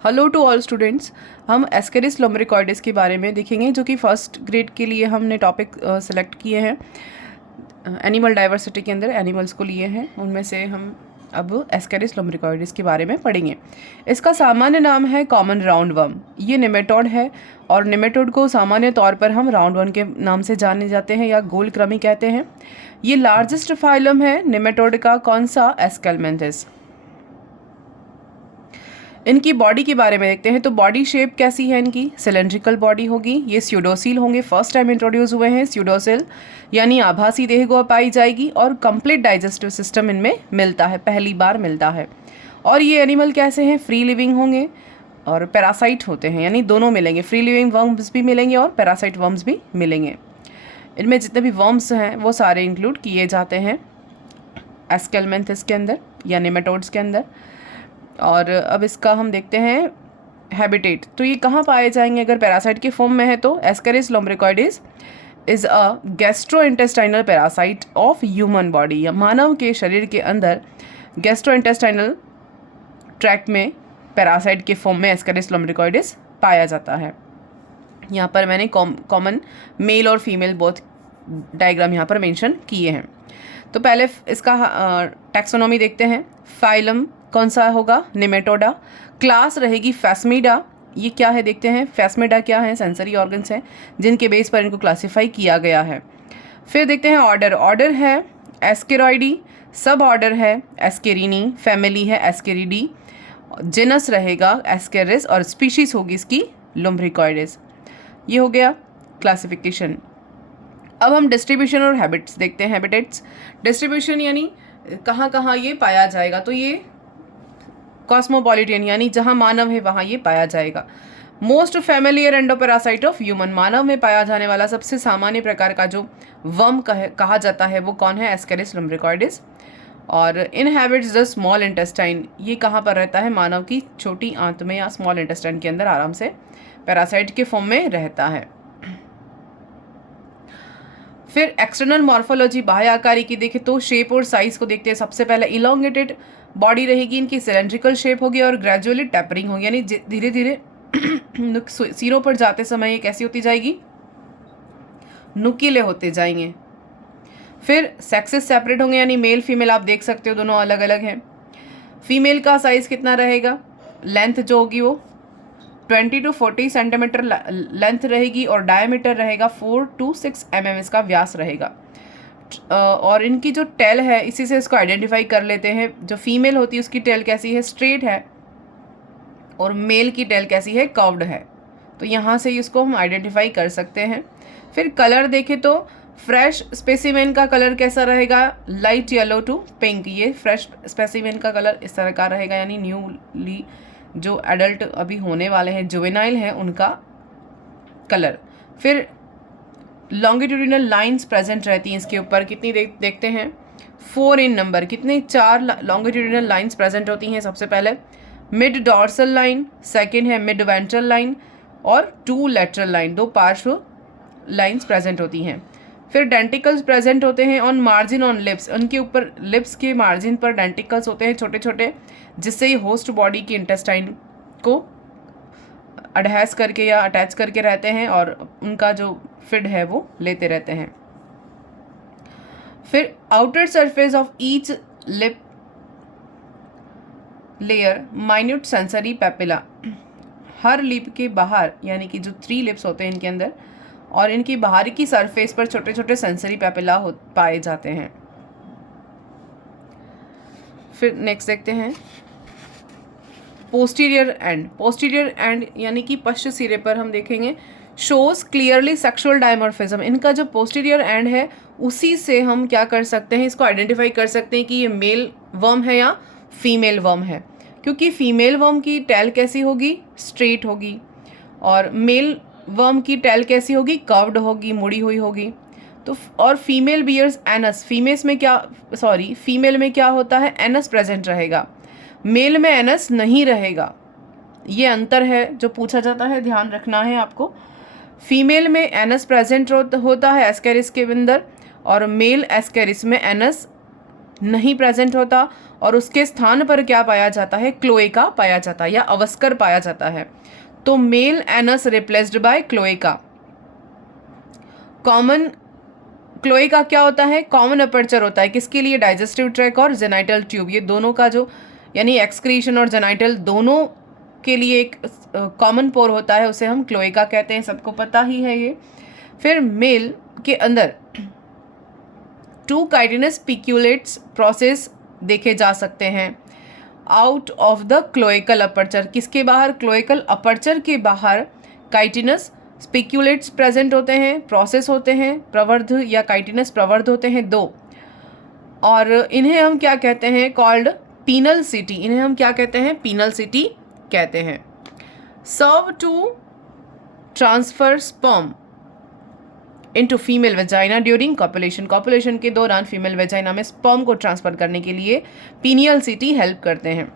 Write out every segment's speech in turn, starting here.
Hello to all students. हम Ascaris lumbricoides के बारे में देखेंगे, जो कि फर्स्ट ग्रेड के लिए हमने टॉपिक सेलेक्ट किए हैं। एनिमल डाइवर्सिटी के अंदर एनिमल्स को लिए हैं, उनमें से हम अब एस्केरिस लोम्ब्रिकॉइडिस के बारे में पढ़ेंगे। इसका सामान्य नाम है कॉमन राउंड वर्म। ये निमेटोड है और निमेटोड को सामान्य तौर पर हम राउंड वर्म के नाम से जाने जाते हैं या गोल कृमि कहते हैं। ये लार्जेस्ट फाइलम है निमेटोड का। कौन सा? एस्केलमेंथिस। इनकी बॉडी के बारे में देखते हैं तो बॉडी शेप कैसी है इनकी? सिलेंड्रिकल बॉडी होगी। ये स्यूडोसिल होंगे, फर्स्ट टाइम इंट्रोड्यूस हुए हैं स्यूडोसिल, यानी आभासी देह को पाई जाएगी। और कंप्लीट डाइजेस्टिव सिस्टम इनमें मिलता है, पहली बार मिलता है। और ये एनिमल कैसे हैं? फ्री लिविंग होंगे और पैरासाइट होते हैं, यानी दोनों मिलेंगे। फ्री लिविंग वर्म्स भी मिलेंगे और पैरासाइट वर्म्स भी मिलेंगे। इनमें जितने भी वर्म्स हैं वो सारे इंक्लूड किए जाते हैं एस्केलमेंथिस के अंदर या नेमेटोड्स के अंदर। और अब इसका हम देखते हैं हैबिटेट। तो ये कहाँ पाए जाएंगे अगर पैरासाइट के फॉर्म में है? तो Ascaris lumbricoides is a gastrointestinal parasite of human body. या मानव के शरीर के अंदर गैस्ट्रोइंटेस्टाइनल ट्रैक्ट में पैरासाइट के फॉर्म में एस्केरिस लोम्ब्रिकॉइडिस पाया जाता है। यहाँ पर मैंने कॉमन मेल और फीमेल बोथ डायग्राम यहाँ पर मेंशन किए हैं। तो पहले इसका टैक्सोनॉमी देखते हैं। फाइलम कौन सा होगा? निमेटोडा। क्लास रहेगी फैस्मिडा। ये क्या है देखते हैं। फैस्मिडा क्या है? सेंसरी ऑर्गन्स हैं जिनके बेस पर इनको क्लासिफाई किया गया है। फिर देखते हैं ऑर्डर। ऑर्डर है एस्केरॉइडी, सब ऑर्डर है एस्केरिनी, फैमिली है एस्केरिडी, जेनस रहेगा एस्केरिस और स्पीशीज होगी इसकी लोम्ब्रिकॉइडिस। ये हो गया क्लासिफिकेशन। अब हम डिस्ट्रीब्यूशन और हैबिट्स देखते हैं। हैबिटेट्स, डिस्ट्रीब्यूशन यानी कहाँ कहाँ ये पाया जाएगा। तो ये कॉस्मोपॉलिटन यानी जहाँ मानव है वहाँ ये पाया जाएगा। Most familiar endoparasite of human, मानव में पाया जाने वाला सबसे सामान्य प्रकार का जो वर्म कहा जाता है वो कौन है? एस्केरिस लोम्ब्रिकॉइडिस। और इनहैबिट्स द स्मॉल इंटेस्टाइन, ये कहाँ पर रहता है? मानव की छोटी आंत में या स्मॉल इंटेस्टाइन के अंदर आराम से पैरासाइट के फॉर्म में रहता है। फिर एक्सटर्नल मॉर्फोलॉजी, बाह्य आकारी की देखें तो शेप और साइज को देखते हैं। सबसे पहले इलोंगेटेड बॉडी रहेगी इनकी, सिलेंड्रिकल शेप होगी और ग्रेजुअली टेपरिंग होगी, यानी धीरे धीरे सिरों पर जाते समय ये कैसी होती जाएगी? नुकीले होते जाएंगे। फिर सेक्सेस सेपरेट होंगे, यानी मेल फीमेल आप देख सकते हो दोनों अलग अलग हैं। फीमेल का साइज कितना रहेगा? लेंथ जो होगी वो 20 to 40 सेंटीमीटर लेंथ रहेगी और डायमीटर रहेगा 4 to 6 mm इसका व्यास रहेगा। और इनकी जो टेल है इसी से इसको आइडेंटिफाई कर लेते हैं। जो फीमेल होती है उसकी टेल कैसी है? स्ट्रेट है और मेल की टेल कैसी है? कर्व्ड है। तो यहाँ से इसको हम आइडेंटिफाई कर सकते हैं। फिर कलर देखें तो फ्रेश स्पेसिमेन का कलर कैसा रहेगा? Light yellow to pink. ये फ्रेश स्पेसिमेन का कलर इस तरह का रहेगा, यानी न्यूली जो एडल्ट अभी होने वाले हैं, जुवेनाइल हैं, उनका कलर। फिर लॉन्गिट्यूडिनल लाइंस प्रेजेंट रहती हैं इसके ऊपर। कितनी देखते हैं? 4 इन नंबर। कितने? 4 लॉन्गिट्यूडिनल लाइंस प्रेजेंट होती हैं। सबसे पहले मिड डॉर्सल लाइन, सेकेंड है मिड वेंट्रल लाइन और 2 लेटरल लाइन, 2 पार्श्व लाइंस प्रेजेंट होती हैं। फिर डेंटिकल्स प्रेजेंट होते हैं ऑन मार्जिन ऑन लिप्स। उनके ऊपर लिप्स के मार्जिन पर डेंटिकल्स होते हैं छोटे छोटे, जिससे ये होस्ट बॉडी की इंटेस्टाइन को अडहेस करके या अटैच करके रहते हैं और उनका जो फीड है वो लेते रहते हैं। फिर outer surface of each lip layer minute sensory papilla, her lip के बाहर यानी कि जो 3 लिप्स होते हैं इनके अंदर और इनकी बाहरी की सरफेस पर छोटे छोटे सेंसरी पेपिला पाए जाते हैं। फिर नेक्स्ट देखते हैं पोस्टीरियर एंड। पोस्टीरियर एंड यानी कि पश्च सिरे पर हम देखेंगे शोज क्लियरली सेक्सुअल डायमॉर्फिज्म। इनका जो पोस्टीरियर एंड है उसी से हम क्या कर सकते हैं? इसको आइडेंटिफाई कर सकते हैं कि ये मेल वर्म है या फीमेल वर्म है, क्योंकि फीमेल वर्म की टेल कैसी होगी? स्ट्रेट होगी और मेल वर्म की टेल कैसी होगी? कर्व्ड होगी, मुड़ी हुई होगी। तो और फीमेल बियर्स एनस, फीमेल में क्या होता है? एनस प्रेजेंट रहेगा, मेल में एनस नहीं रहेगा। ये अंतर है जो पूछा जाता है, ध्यान रखना है आपको। फीमेल में एनस प्रेजेंट होता है एस्केरिस के अंदर और मेल एस्केरिस में एनस नहीं प्रेजेंट होता और उसके स्थान पर क्या पाया जाता है, क्लोएका पाया जाता है या अवस्कर पाया जाता है। तो male anus replaced by cloaca. Common cloaca क्या होता है, कॉमन अपर्चर होता है किसके लिए, डाइजेस्टिव ट्रैक और जेनाइटल ट्यूब, ये दोनों का जो यानी एक्सक्रीशन और जेनाइटल दोनों के लिए एक कॉमन पोर होता है, उसे हम क्लोएका कहते हैं, सबको पता ही है ये। फिर मेल के अंदर 2 काइटिनस पिक्यूलेट्स प्रोसेस देखे जा सकते हैं out of the cloacal aperture. किसके बाहर, क्लोएकल अपर्चर के बाहर काइटिनस स्पिक्यूलेट्स प्रेजेंट होते हैं, प्रोसेस होते हैं, प्रवर्ध या काइटिनस प्रवर्ध होते हैं 2, और इन्हें हम क्या कहते हैं, कॉल्ड पीनल सिटी। इन्हें हम क्या कहते हैं, पीनल सिटी कहते हैं। Serve to transfer sperm into female vagina during copulation. Copulation के दौरान फीमेल वेजाइना में स्पर्म को ट्रांसफर करने के लिए पीनियल सिटी हेल्प करते हैं।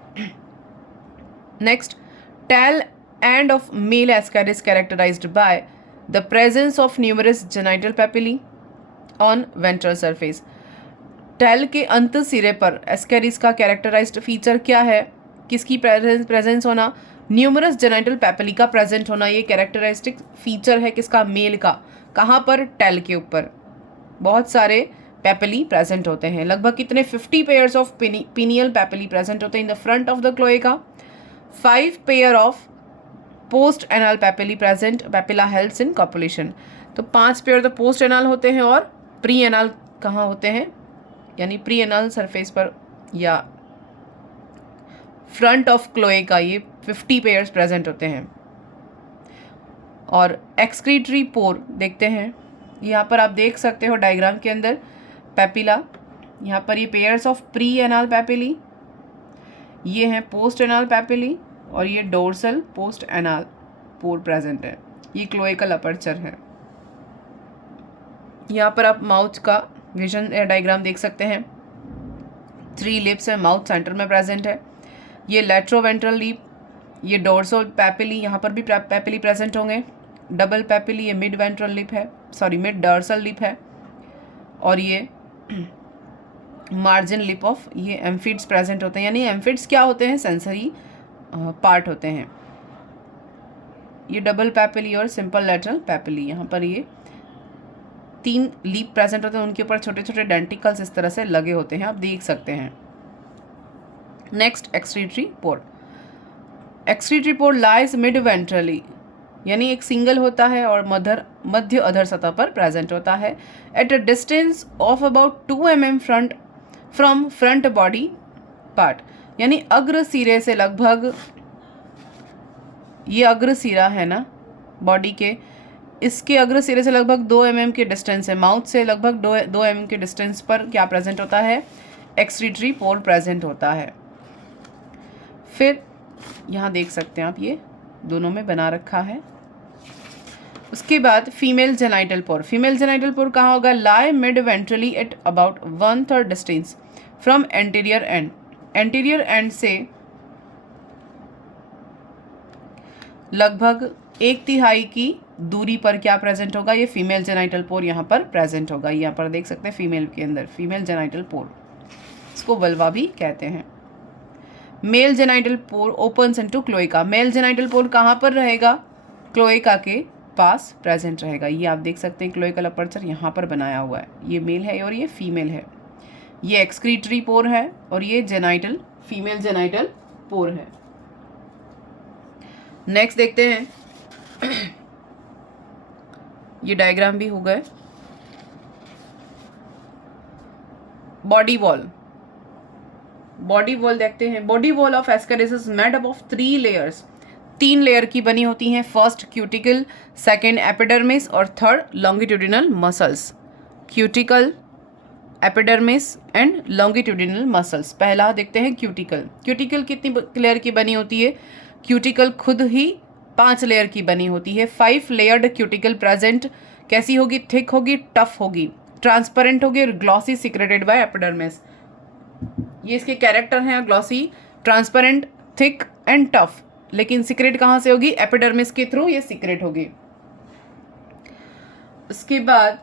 Next, tail end of male Ascaris characterized by the presence of numerous genital papillae on ventral surface. Tail के अंत सिरे पर एस्कैरिस का कैरेक्टराइज्ड फीचर क्या है, किसकी प्रेजेंस होना, न्यूमरस जेनाइटल पेपिली का प्रेजेंट होना, ये कैरेक्टरिस्टिक फीचर है किसका, मेल का। कहाँ पर, टेल के ऊपर बहुत सारे पेपिली प्रेजेंट होते हैं, लगभग कितने 50 pairs of pineal papillae present होते हैं in the front of the cloaca. 5 pair of post anal papillae present, papilla helps in copulation. तो 5 पेयर तो पोस्ट एनाल होते हैं और प्री एनाल कहाँ होते हैं, यानी प्री एनाल सरफेस पर या फ्रंट ऑफ क्लोएका ये 50 पेयर्स प्रेजेंट होते हैं। और एक्सक्रीटरी पोर देखते हैं, यहाँ पर आप देख सकते हो डायग्राम के अंदर पेपिला, यहाँ पर ये pairs of pre anal papillae, ये हैं पोस्ट एनाल पेपिली, और ये dorsal post anal pore present है। ये क्लोएकल अपर्चर है। यहाँ पर आप माउथ का विजन डायग्राम देख सकते हैं, 3 लिप्स है, माउथ सेंटर में प्रेजेंट है। ये लेट्रोवेंट्रल लिप, ये डोर्सल पेपिली, यहाँ पर भी पेपिली प्रेजेंट होंगे। डबल पेपिली, ये मिड वेंट्रल लिप है, सॉरी मिड डोर्सल लिप है, और ये मार्जिन लिप ऑफ, ये एम्फिड्स प्रेजेंट होते हैं। यानी एम्फिड्स क्या होते हैं, सेंसरी पार्ट होते हैं। ये डबल पेपिली और सिंपल लेटरल पेपिली, यहाँ पर ये 3 लीप प्रेजेंट होते हैं, उनके ऊपर छोटे छोटे डेंटिकल्स इस तरह से लगे होते हैं, आप देख सकते हैं। नेक्स्ट, एक्सक्रीटरी पोर। एक्सक्रीटरी पोर लाइज मिड वेंट्रली, यानी एक सिंगल होता है और मध्य अधर सतह पर प्रेजेंट होता है। At a distance of about 2 mm from front body part, यानी अग्र सिरे से लगभग, ये अग्र सिरा है ना बॉडी के, इसके अग्र सिरे से लगभग 2 mm के डिस्टेंस है, माउथ से लगभग 2 mm के डिस्टेंस पर क्या प्रेजेंट होता है, एक्सक्रीटरी पोर प्रेजेंट होता है। फिर यहाँ देख सकते हैं आप, ये दोनों में बना रखा है। उसके बाद female genital pore. Female genital pore कहाँ होगा, lie mid ventrally at about 1/3 distance from anterior end. Anterior end से लगभग 1/3 की दूरी पर क्या प्रेजेंट होगा, ये फीमेल जेनाइटल पोर यहाँ पर प्रेजेंट होगा। यहाँ पर देख सकते हैं फीमेल के अंदर फीमेल जेनाइटल पोर, इसको वल्वा भी कहते हैं। मेल जेनाइटल पोर opens into cloaca. Mail genital pore कहाँ पर रहेगा, क्लोएका के पास प्रेजेंट रहेगा। ये आप देख सकते हैं क्लोएकल अपर्चर यहाँ पर बनाया हुआ है, ये मेल है और ये फीमेल है। ये एक्सक्रीटरी पोर है और ये जेनाइटल फीमेल जेनाइटल पोर है। नेक्स्ट देखते हैं, ये डायग्राम भी हो गए। बॉडी वॉल, बॉडी वॉल देखते हैं। Body wall of Ascaris is made up of 3 layers, 3 layer की बनी होती हैं। फर्स्ट क्यूटिकल, सेकेंड एपिडर्मिस और third longitudinal muscles. Cuticle, epidermis and longitudinal muscles. पहला देखते हैं क्यूटिकल। क्यूटिकल कितनी लेयर की बनी होती है, क्यूटिकल खुद ही 5 लेयर की बनी होती है। 5 लेयर्ड क्यूटिकल प्रेजेंट कैसी होगी, थिक होगी, टफ होगी, ट्रांसपेरेंट होगी और ग्लॉसी सिक्रेटेड बाय एपिडर्मिस। ये इसके कैरेक्टर हैं, glossy, transparent, thick and tough. लेकिन सिक्रेट कहाँ से होगी, एपिडर्मिस के थ्रू ये सिक्रेट होगी। उसके बाद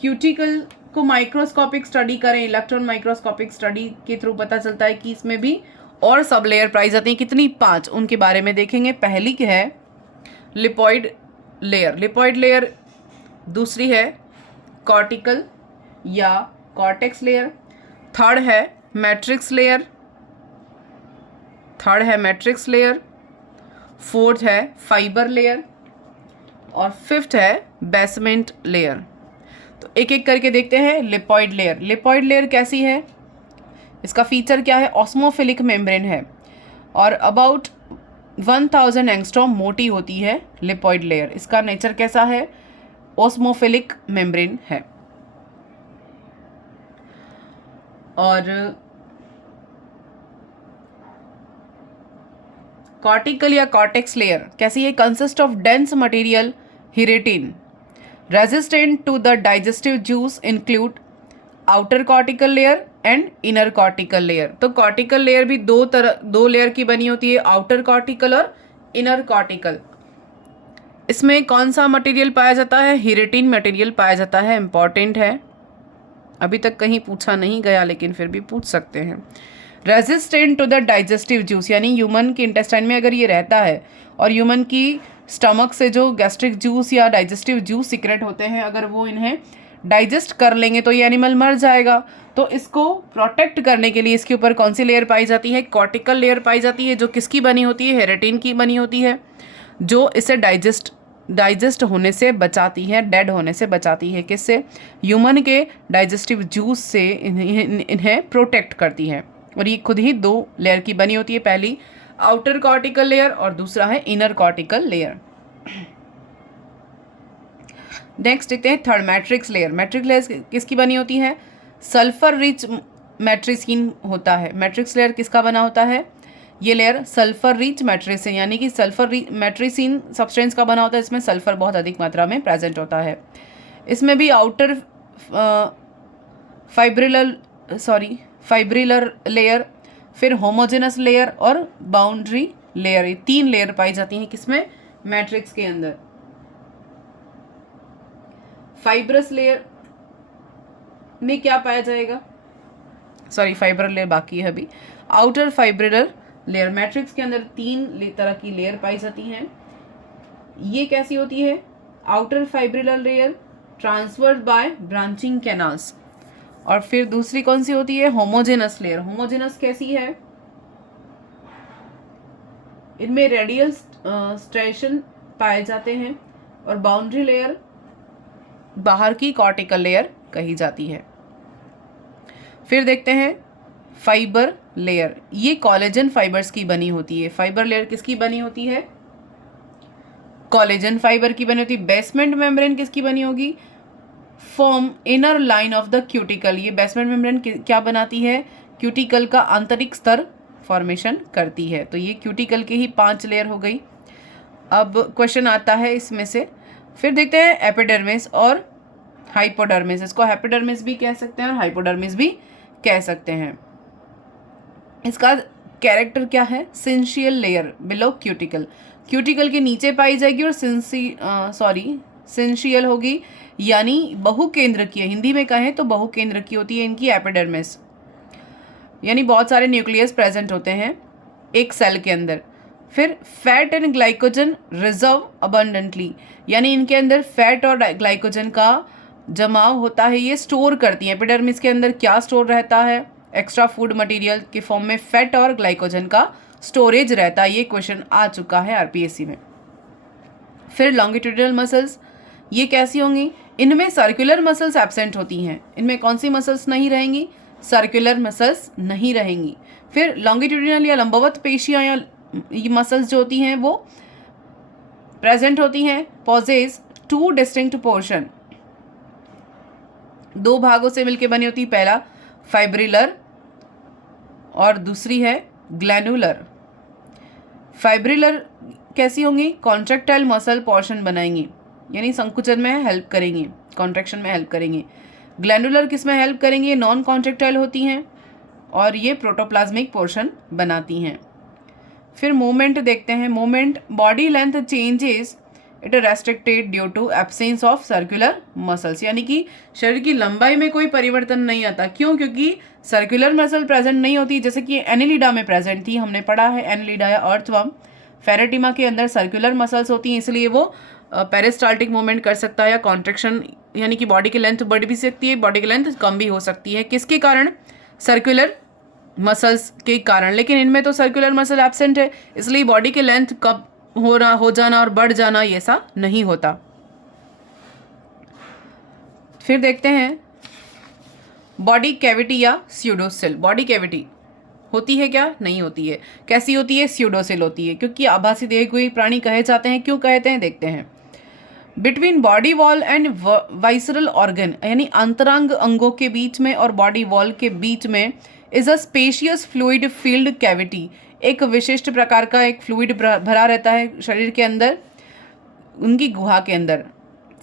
क्यूटिकल को माइक्रोस्कोपिक स्टडी करें, इलेक्ट्रॉन माइक्रोस्कोपिक स्टडी के थ्रू पता चलता है कि इसमें भी और सब लेयर पाई जाती हैं। कितनी? 5। उनके बारे में देखेंगे। पहली क्या है? लिपॉइड लेयर। लिपॉइड लेयर। दूसरी है कॉर्टिकल या कॉर्टेक्स लेयर। थर्ड है मैट्रिक्स लेयर। फोर्थ है फाइबर लेयर और फिफ्थ है बेसमेंट लेयर। तो एक एक करके देखते हैं। लिपॉइड लेयर। लिपॉइड लेयर कैसी है? इसका फीचर क्या है? ऑस्मोफिलिक मेम्ब्रेन है और अबाउट 1000 एंगस्ट्रॉम मोटी होती है लिपॉइड लेयर। इसका नेचर कैसा है? ऑस्मोफिलिक मेम्ब्रेन है। और कॉर्टिकल या कॉर्टेक्स लेयर कैसी है? Consist of dense material keratin resistant to the digestive juice, include outer cortical layer and inner cortical layer. तो कॉर्टिकल लेयर भी दो लेयर की बनी होती है, आउटर कॉर्टिकल और इनर कॉर्टिकल। इसमें कौन सा मटेरियल पाया जाता है? हिरेटिन मटेरियल पाया जाता है। इंपॉर्टेंट है, अभी तक कहीं पूछा नहीं गया लेकिन फिर भी पूछ सकते हैं। Resistant to the digestive juice, यानी ह्यूमन के इंटेस्टाइन में अगर ये रहता है और ह्यूमन की स्टमक से जो गैस्ट्रिक जूस या डाइजेस्टिव जूस सीक्रेट होते हैं, अगर वो इन्हें डाइजेस्ट कर लेंगे तो ये एनिमल मर जाएगा। तो इसको प्रोटेक्ट करने के लिए इसके ऊपर कौन सी लेयर पाई जाती है? कॉर्टिकल लेयर पाई जाती है, जो किसकी बनी होती है? हेरेटिन की बनी होती है, जो इसे डाइजेस्ट होने से बचाती है, डेड होने से बचाती है। किससे? ह्यूमन के डाइजेस्टिव जूस से इन्हें प्रोटेक्ट करती है। और ये खुद ही 2 लेयर की बनी होती है, पहली आउटर कॉर्टिकल लेयर और दूसरा है इनर कॉर्टिकल लेयर। नेक्स्ट देखते हैं third, matrix layer. Matrix layer किसकी बनी होती है? सल्फर रिच मैट्रिसिन होता है। मैट्रिक्स लेयर किसका बना होता है? ये लेयर सल्फर रिच मैट्रिसिन, यानी कि सल्फर मैट्रिसिन सब्सटेंस का बना होता है, इसमें सल्फर बहुत अधिक मात्रा में प्रेजेंट होता है। इसमें भी आउटर फाइब्रिलर लेयर, फिर होमोजेनस लेयर और बाउंड्री लेयर, ये 3 लेयर पाई जाती हैं। किसमें? मैट्रिक्स के अंदर। फाइब्रस लेयर में क्या पाया जाएगा? फाइबर लेयर बाकी है अभी। आउटर फाइब्रिलर लेयर, मैट्रिक्स के अंदर 3 तरह की लेयर पाई जाती हैं। ये कैसी होती है? Outer fibrillar layer transferred by branching canals. और फिर दूसरी कौन सी होती है? Homogeneous layer. होमोजेनस कैसी है? इनमें रेडियल स्ट्रेशन पाए जाते हैं। और बाउंड्री लेयर बाहर की कॉर्टिकल लेयर कही जाती है। फिर देखते हैं फाइबर लेयर। ये कोलेजन फाइबर्स की बनी होती है। फाइबर लेयर किसकी बनी होती है? कोलेजन फाइबर की बनी होती है। बेसमेंट मेम्ब्रेन किसकी बनी होगी? Form inner line of the cuticle. ये बेसमेंट मेम्ब्रेन क्या बनाती है? क्यूटिकल का आंतरिक स्तर फॉर्मेशन करती है। तो ये क्यूटिकल की ही 5 लेयर हो गई। अब क्वेश्चन आता है इसमें से। फिर देखते हैं एपिडर्मिस और हाइपोडर्मिस। इसको एपिडर्मिस भी कह सकते हैं और हाइपोडर्मिस भी कह सकते हैं। इसका कैरेक्टर क्या है? सिंशियल लेयर बिलो क्यूटिकल। क्यूटिकल के नीचे पाई जाएगी और सिंशियल होगी, यानी बहुकेंद्रकीय। हिंदी में कहें तो बहुकेंद्रकीय होती है इनकी एपिडर्मिस, यानी बहुत सारे न्यूक्लियस प्रेजेंट होते हैं एक सेल के अंदर। फिर fat and glycogen reserve abundantly, यानी इनके अंदर फैट और ग्लाइकोजन का जमाव होता है, ये स्टोर करती है। एपिडर्मिस के अंदर क्या स्टोर रहता है? एक्स्ट्रा फूड मटेरियल के फॉर्म में फैट और ग्लाइकोजन का स्टोरेज रहता है। ये क्वेश्चन आ चुका है आरपीएससी में। फिर लॉन्गिट्यूडिनल मसल्स, ये कैसी होंगी? इनमें सर्कुलर मसल्स एब्सेंट होती हैं। इनमें कौन सी मसल्स नहीं रहेंगी? सर्कुलर मसल्स नहीं रहेंगी। फिर लॉन्गिट्यूडिनल या लंबवत पेशियां या मसल्स जो होती हैं वो प्रेजेंट होती हैं। पॉजेज 2 डिस्टिंक्ट पोर्शन, 2 भागों से मिलकर बनी होती है। पहला फाइब्रिलर और दूसरी है ग्लैनुलर। फाइब्रिलर कैसी होंगी? कॉन्ट्रैक्टाइल मसल पोर्शन बनाएंगी, यानी संकुचन में हेल्प करेंगी, कॉन्ट्रैक्शन में हेल्प करेंगी। ग्लैंडुलर किस में हेल्प करेंगी? नॉन कॉन्ट्रैक्टाइल होती हैं और ये प्रोटोप्लाज्मिक पोर्शन बनाती हैं। फिर मूवमेंट देखते हैं। Movement, body length changes it restricted due to absence of circular muscles, यानी कि शरीर की लंबाई में कोई परिवर्तन नहीं आता। क्यों? क्योंकि सर्कुलर मसल प्रेजेंट नहीं होती, जैसे कि एनिलिडा में प्रेजेंट थी, हमने पढ़ा है एनिलिडा या अर्थवर्म फेरेटिमा के अंदर सर्कुलर मसल्स होती हैं, इसलिए वो पेरिस्टाल्टिक मूवमेंट कर सकता है या कॉन्ट्रेक्शन, यानी कि बॉडी की लेंथ बढ़ भी सकती है, बॉडी की लेंथ कम भी हो सकती है। किसके कारण? सर्कुलर मसल्स के कारण। लेकिन इनमें तो सर्कुलर मसल एब्सेंट है, इसलिए बॉडी की लेंथ कब हो जाना और बढ़ जाना ये ऐसा नहीं होता। फिर देखते हैं बॉडी कैविटी या स्यूडोसेल। बॉडी कैविटी होती है क्या? नहीं होती है। कैसी होती है? स्यूडोसेल होती है, क्योंकि आभासी देह कोई प्राणी कहे जाते हैं। क्यों कहते हैं? देखते हैं। Between body wall and visceral organ, यानी अंतरंग अंगों के बीच में और बॉडी वॉल के बीच में is a spacious fluid field cavity, एक विशिष्ट प्रकार का एक फ्लूइड भरा रहता है शरीर के अंदर, उनकी गुहा के अंदर।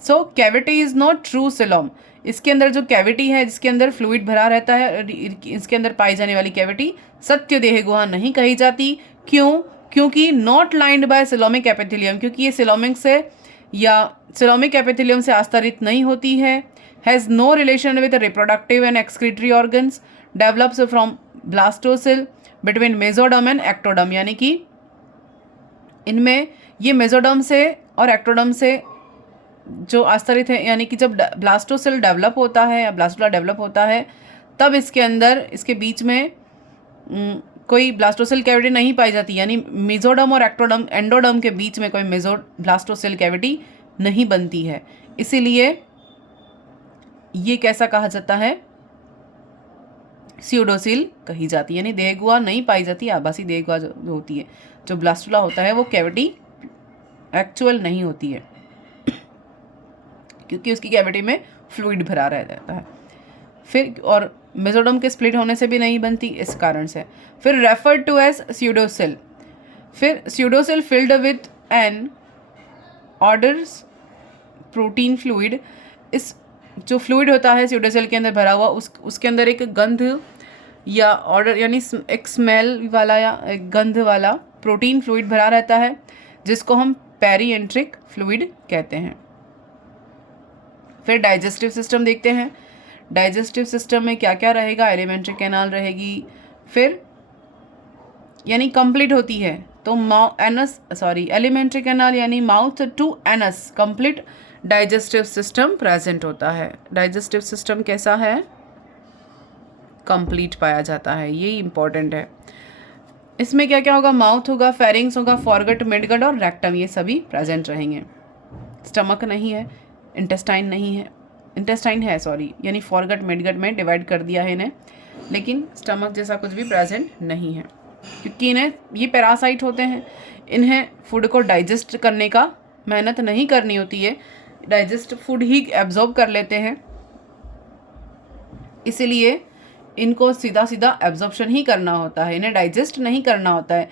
So cavity is not true coelom. इसके अंदर जो कैविटी है जिसके अंदर फ्लूइड भरा रहता है, इसके अंदर पाई जाने वाली कैविटी सत्य देह गुहा नहीं कही जाती। क्यों? क्योंकि not lined by coelomic epithelium, क्योंकि ये सिलोमिक से या सिलोमिक एपिथेलियम से आस्तरित नहीं होती है। Has no relation with reproductive and excretory organs, develops from blastocoel between mesoderm and ectoderm, यानी कि इनमें ये मेसोडर्म से और एक्टोडर्म से जो आस्तरित है, यानी कि जब ब्लास्टोसिल डेवलप होता है या ब्लास्टोला डेवलप होता है तब इसके अंदर इसके बीच में कोई ब्लास्टोसिल कैविटी नहीं पाई जाती, यानी मेसोडर्म और एक्टोडर्म एंडोडर्म के बीच में कोई ब्लास्टोसिल कैविटी नहीं बनती है। इसीलिए ये कैसा कहा जाता है? स्यूडोसिल कही जाती है, यानी देह गुहा नहीं पाई जाती। आभासी देह गुहा जो होती है, जो ब्लास्टोला होता है, वो कैविटी एक्चुअल नहीं होती है, क्योंकि उसकी कैविटी में फ्लूइड भरा रह जाता है। फिर और मेसोडर्म के स्प्लिट होने से भी नहीं बनती, इस कारण से। फिर रेफर टू एज स्यूडोसिल। फिर pseudocoel filled with an orders protein fluid. इस जो फ्लूइड होता है स्यूडोसिल के अंदर भरा हुआ, उसके अंदर एक गंध या ऑर्डर, यानी एक स्मेल वाला या एक गंध वाला प्रोटीन फ्लूइड भरा रहता है, जिसको हम पेरीएंट्रिक फ्लूइड कहते हैं। फिर डाइजेस्टिव सिस्टम देखते हैं। डाइजेस्टिव सिस्टम में क्या क्या रहेगा? एलिमेंट्री कैनाल रहेगी, फिर यानी कंप्लीट होती है तो एलिमेंट्री कैनाल यानी mouth to anus, complete digestive system present होता है। डाइजेस्टिव सिस्टम कैसा है? कंप्लीट पाया जाता है, ये इंपॉर्टेंट है। इसमें क्या क्या होगा? माउथ होगा, फेरिंग्स होगा, फॉरगट, मिडगट और रेक्टम, ये सभी प्रेजेंट रहेंगे। स्टमक नहीं है, इंटेस्टाइन नहीं है, इंटेस्टाइन है यानी फॉरगट मिडगट में डिवाइड कर दिया है इन्हें, लेकिन स्टमक जैसा कुछ भी प्रेजेंट नहीं है, क्योंकि इन्हें ये पैरासाइट होते हैं, इन्हें फूड को डाइजेस्ट करने का मेहनत नहीं करनी होती है, डाइजेस्ट फूड ही एब्जॉर्ब कर लेते हैं, इसीलिए इनको सीधा सीधा एब्जॉर्प्शन ही करना होता है, इन्हें डाइजेस्ट नहीं करना होता है,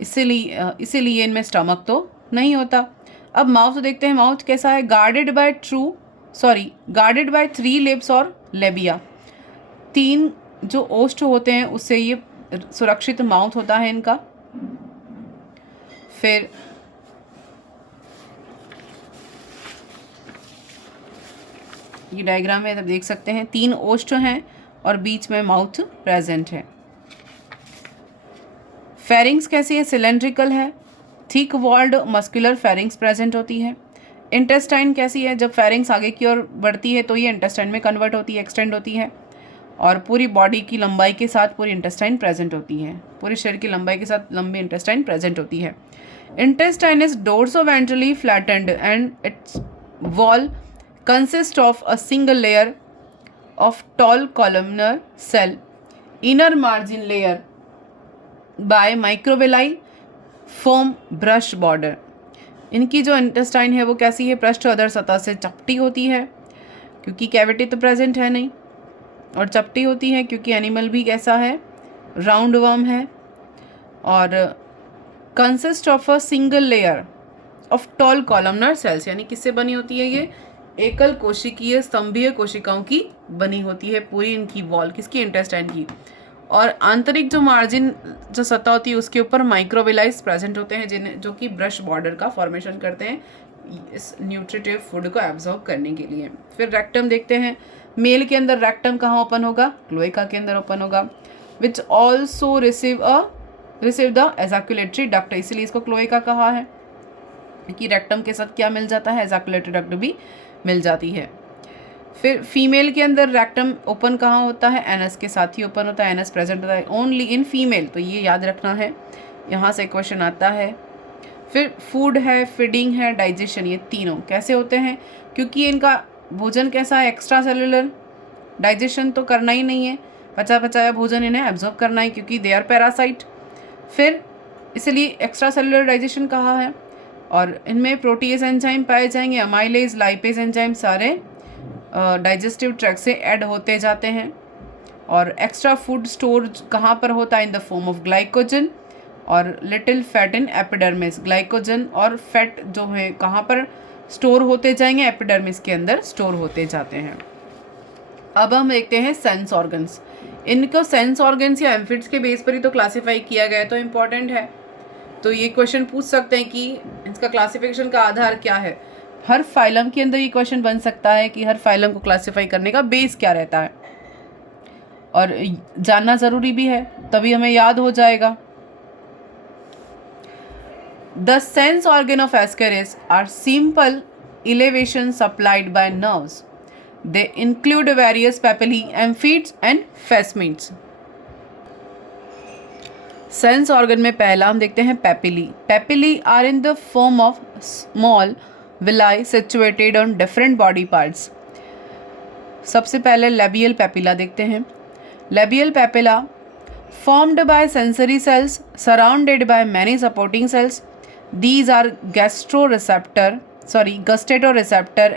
इसीलिए इनमें स्टमक तो नहीं होता। अब माउथ देखते हैं। माउथ कैसा है? गार्डेड बाय 3 लिप्स और लेबिया, 3 जो ओष्ठ होते हैं उससे ये सुरक्षित माउथ होता है इनका। फिर ये डायग्राम में आप देख सकते हैं, 3 ओष्ठ हैं और बीच में माउथ प्रेजेंट है। फेरिंग्स कैसी है? सिलेंड्रिकल है, thick walled muscular pharynx present होती है। इंटेस्टाइन कैसी है? जब फेरिंग्स आगे की ओर बढ़ती है तो ये इंटेस्टाइन में कन्वर्ट होती है, एक्सटेंड होती है, और पूरी बॉडी की लंबाई के साथ पूरी इंटेस्टाइन प्रेजेंट होती है, पूरे शरीर की लंबाई के साथ लंबी इंटेस्टाइन प्रेजेंट होती है। Intestine is dorsoventrally flattened and its wall consist of a single layer of tall columnar cell, inner margin layer by microvilli form brush border. इनकी जो इंटेस्टाइन है वो कैसी है? पृष्ठ अधर सतह से चपटी होती है, क्योंकि कैविटी तो प्रेजेंट है नहीं, और चपटी होती है क्योंकि एनिमल भी कैसा है? राउंड वर्म है, और consist of a single layer of tall columnar sales, यानी किससे बनी होती है? ये एकल कोशिकीय स्तंभीय कोशिकाओं की बनी होती है पूरी इनकी वॉल, किसकी? इंटेस्टाइन की। और आंतरिक जो मार्जिन जो सतह होती है उसके ऊपर माइक्रोविलाइज प्रेजेंट होते हैं, जिन्हें जो कि ब्रश बॉर्डर का फॉर्मेशन करते हैं इस न्यूट्रिटिव फूड को एब्जॉर्ब करने के लिए। फिर रेक्टम देखते हैं, मेल के अंदर रेक्टम कहाँ ओपन होगा, क्लोएका के अंदर ओपन होगा, which also receive the ejaculatory duct, इसीलिए इसको क्लोएका कहा है कि रेक्टम के साथ क्या मिल जाता है, एजाकुलेटरी डक्ट भी मिल जाती है। फिर फीमेल के अंदर रेक्टम ओपन कहाँ होता है, एनस के साथ ही ओपन होता है, एनस प्रेजेंट होता है ओनली इन फीमेल, तो ये याद रखना है, यहाँ से क्वेश्चन आता है। फिर फूड है, फीडिंग है, डाइजेशन, ये तीनों कैसे होते हैं, क्योंकि इनका भोजन कैसा है, एक्स्ट्रा सेलुलर, डाइजेशन तो करना ही नहीं है, पचा पचाया भोजन इन्हें एब्जॉर्ब करना है क्योंकि दे आर पैरासाइट। फिर इसलिए एक्स्ट्रा सेलुलर डाइजेशन कहा है। और इनमें प्रोटीज एंजाइम पाए जाएंगे, अमाइलेज, लाइपेज एंजाइम सारे डाइजेस्टिव ट्रैक्ट से ऐड होते जाते हैं। और एक्स्ट्रा फूड स्टोर कहाँ पर होता है, in the form of glycogen और little fat in epidermis. Glycogen और फैट जो है कहाँ पर स्टोर होते जाएंगे, एपिडर्मिस के अंदर स्टोर होते जाते हैं। अब हम देखते हैं सेंस ऑर्गन्स। इनको सेंस ऑर्गन्स या एम्फिड्स के बेस पर ही तो क्लासीफाई किया गया है, तो इम्पॉर्टेंट है। तो ये क्वेश्चन पूछ सकते हैं कि इसका क्लासिफिकेशन का आधार क्या है। हर फाइलम के अंदर ये क्वेश्चन बन सकता है कि हर फाइलम को क्लासीफाई करने का बेस क्या रहता है, और जानना ज़रूरी भी है, तभी हमें याद हो जाएगा। The sense organ of Ascaris are simple elevations supplied by nerves. They include various papillae, amphids and phasmids. Sense organ में पहला हम देखते हैं papillae. Papillae are in the form of small villi situated on different body parts. सबसे पहले labial papilla देखते हैं। Labial papilla formed by sensory cells surrounded by many supporting cells. These are gustatoreceptor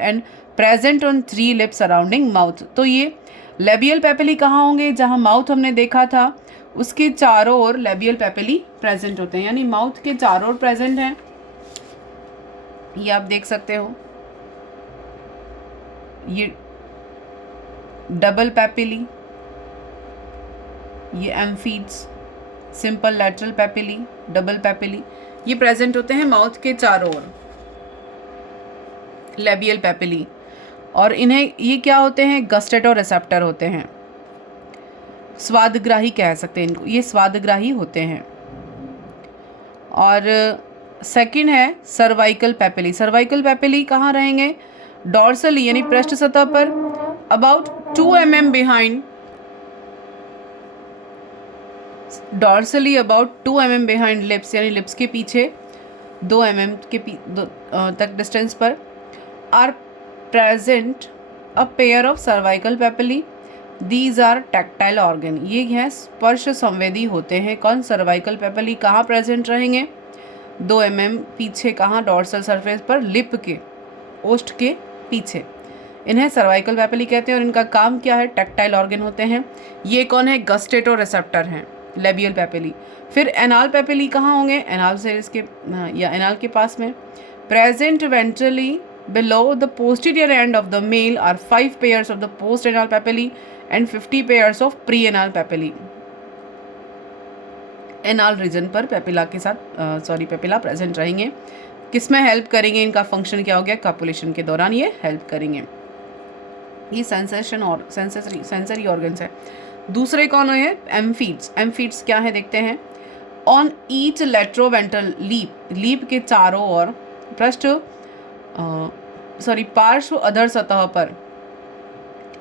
and present on 3 lips surrounding mouth. तो ये labial papillae कहाँ होंगे, जहाँ mouth हमने देखा था उसके चारों ओर लेबियल पेपिली प्रेजेंट होते हैं, यानी माउथ के चारों ओर प्रेजेंट हैं। ये आप देख सकते हो, ये डबल पेपिली, ये amphids, simple lateral papillae, double papillae, ये प्रेजेंट होते हैं माउथ के चारों ओर, लेबियल पेपिली। और इन्हें ये क्या होते हैं, गस्टेटोरेसेप्टर होते हैं, स्वादग्राही कह सकते हैं इनको, ये स्वादग्राही होते हैं। और सेकंड है सर्वाइकल पेपिली। सर्वाइकल पेपिली कहाँ रहेंगे, डॉर्सली यानी पृष्ठ सतह पर, about 2 mm behind, dorsally about 2 mm behind lips, यानी लिप्स के पीछे 2 mm के तक डिस्टेंस पर। Are present a pair of cervical papillae, these are tactile organ, ये हैं स्पर्श संवेदी होते हैं। कौन, सर्वाइकल पेपिली कहाँ प्रेजेंट रहेंगे, 2 mm पीछे, कहाँ, डॉर्सल सरफेस पर, लिप के ओष्ठ के पीछे, इन्हें सर्वाइकल पेपिली कहते हैं। और इनका काम क्या है, टैक्टाइल ऑर्गन होते हैं। ये कौन है, गस्टेटोरेसेप्टर हैं, लेबियल पेपिली। फिर एनाल पेपिली कहाँ होंगे, एनाल से इसके या एनाल के पास में। Present ventrally below the posterior end of the male are 5 pairs of the post anal papillae and 50 pairs of pre anal papillae. Anal region पर पेपिला के साथ पेपिला प्रेजेंट रहेंगे। किसमें हेल्प करेंगे, इनका फंक्शन क्या हो गया, कॉपुलेशन के दौरान ये हेल्प करेंगे। ये सेंसेशन और सेंसरी ऑर्गन्स है। दूसरे कौन है, एम्फीड्स। एम्फीड्स क्या है देखते हैं। On each lateroventral lip, lip के चारों ओर पृष्ठ पार्श्व अधर सतह पर,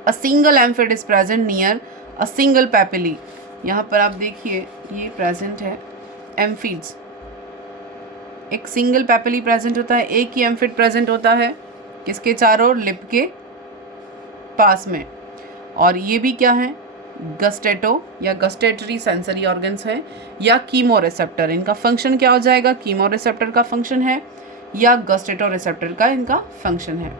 a single amphid is present near a single papillae. यहाँ पर आप देखिए ये प्रेजेंट है एम्फीड्स, एक सिंगल पेपिली प्रेजेंट होता है, एक ही एम्फिड प्रेजेंट होता है, किसके चारों ओर, लिप के पास में। और ये भी क्या है, गस्टेटो या गस्टेटरी सेंसरी ऑर्गन्स है या कीमोरेसेप्टर। इनका फंक्शन क्या हो जाएगा, कीमोरेसेप्टर का फंक्शन है या गस्टेटोरेसेप्टर का इनका फंक्शन है।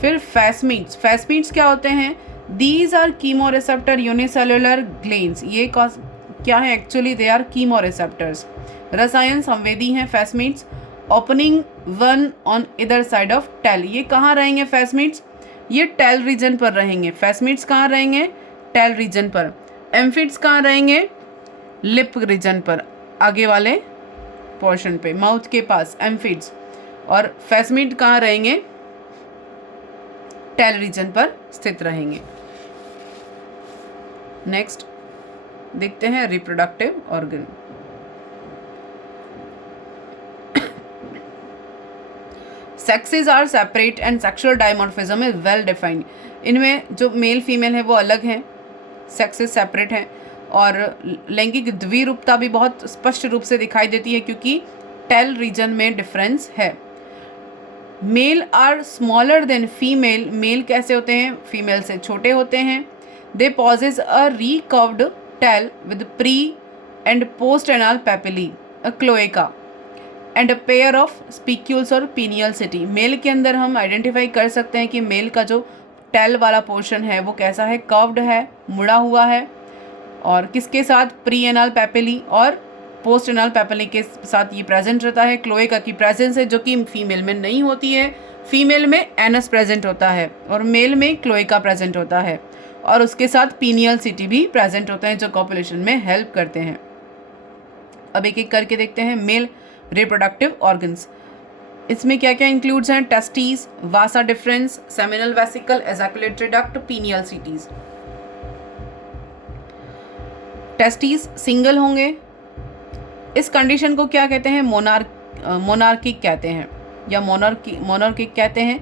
फिर फैस्मिड्स। फैस्मिड्स क्या होते हैं, दीज आर कीमोरेसेप्टर यूनिसेलुलर ग्लैंड्स। ये क्या है, एक्चुअली दे आर कीमोरेसेप्टर्स, रसायन संवेदी हैं फैस्मिड्स। ओपनिंग वन ऑन इधर साइड ऑफ टेल। ये कहाँ रहेंगे फैस्मिड्स, ये टेल रीजन पर रहेंगे। फैस्मिड्स कहाँ रहेंगे, टेल रीजन पर। एम्फिड्स कहाँ रहेंगे, लिप रीजन पर, आगे वाले पोर्शन पे, माउथ के पास एम्फिड्स। और फेसमिड कहाँ रहेंगे, टेल रीजन पर स्थित रहेंगे। नेक्स्ट देखते हैं reproductive organ. Sexes are separate and sexual dimorphism is well defined. इनमें जो मेल फीमेल है वो अलग हैं, सेक्सेस सेपरेट हैं, और लैंगिक द्विरूपता भी बहुत स्पष्ट रूप से दिखाई देती है क्योंकि टेल रीजन में डिफरेंस है। Male are smaller than female. Male कैसे होते हैं, फीमेल से छोटे होते हैं। They possess a recurved tail with pre and post anal papillae, a cloaca and a pair of spicules और पीनियल सिटी। मेल के अंदर हम आइडेंटिफाई कर सकते हैं कि मेल का जो टेल वाला पोर्शन है वो कैसा है, कर्व्ड है, मुड़ा हुआ है, और किसके साथ, प्री एनल पेपिली और पोस्ट एनल पेपिली के साथ ये प्रेजेंट रहता है। क्लोएका की प्रेजेंस है जो कि फीमेल में नहीं होती है। फीमेल में एनस प्रेजेंट होता है और मेल में क्लोएका प्रेजेंट होता है, और उसके साथ पीनियल सिटी भी प्रेजेंट होते हैं जो कॉपुलेशन में हेल्प करते हैं। अब एक एक करके देखते हैं मेल रिप्रोडक्टिव ऑर्गन्स। इसमें क्या क्या इंक्लूड्स हैं, testis, vasa deferens, seminal vesicle, ejaculatory duct, penial setae. Testis single होंगे। इस कंडीशन को क्या कहते हैं, मोनार्किक कहते हैं या मोनार्किक कहते हैं,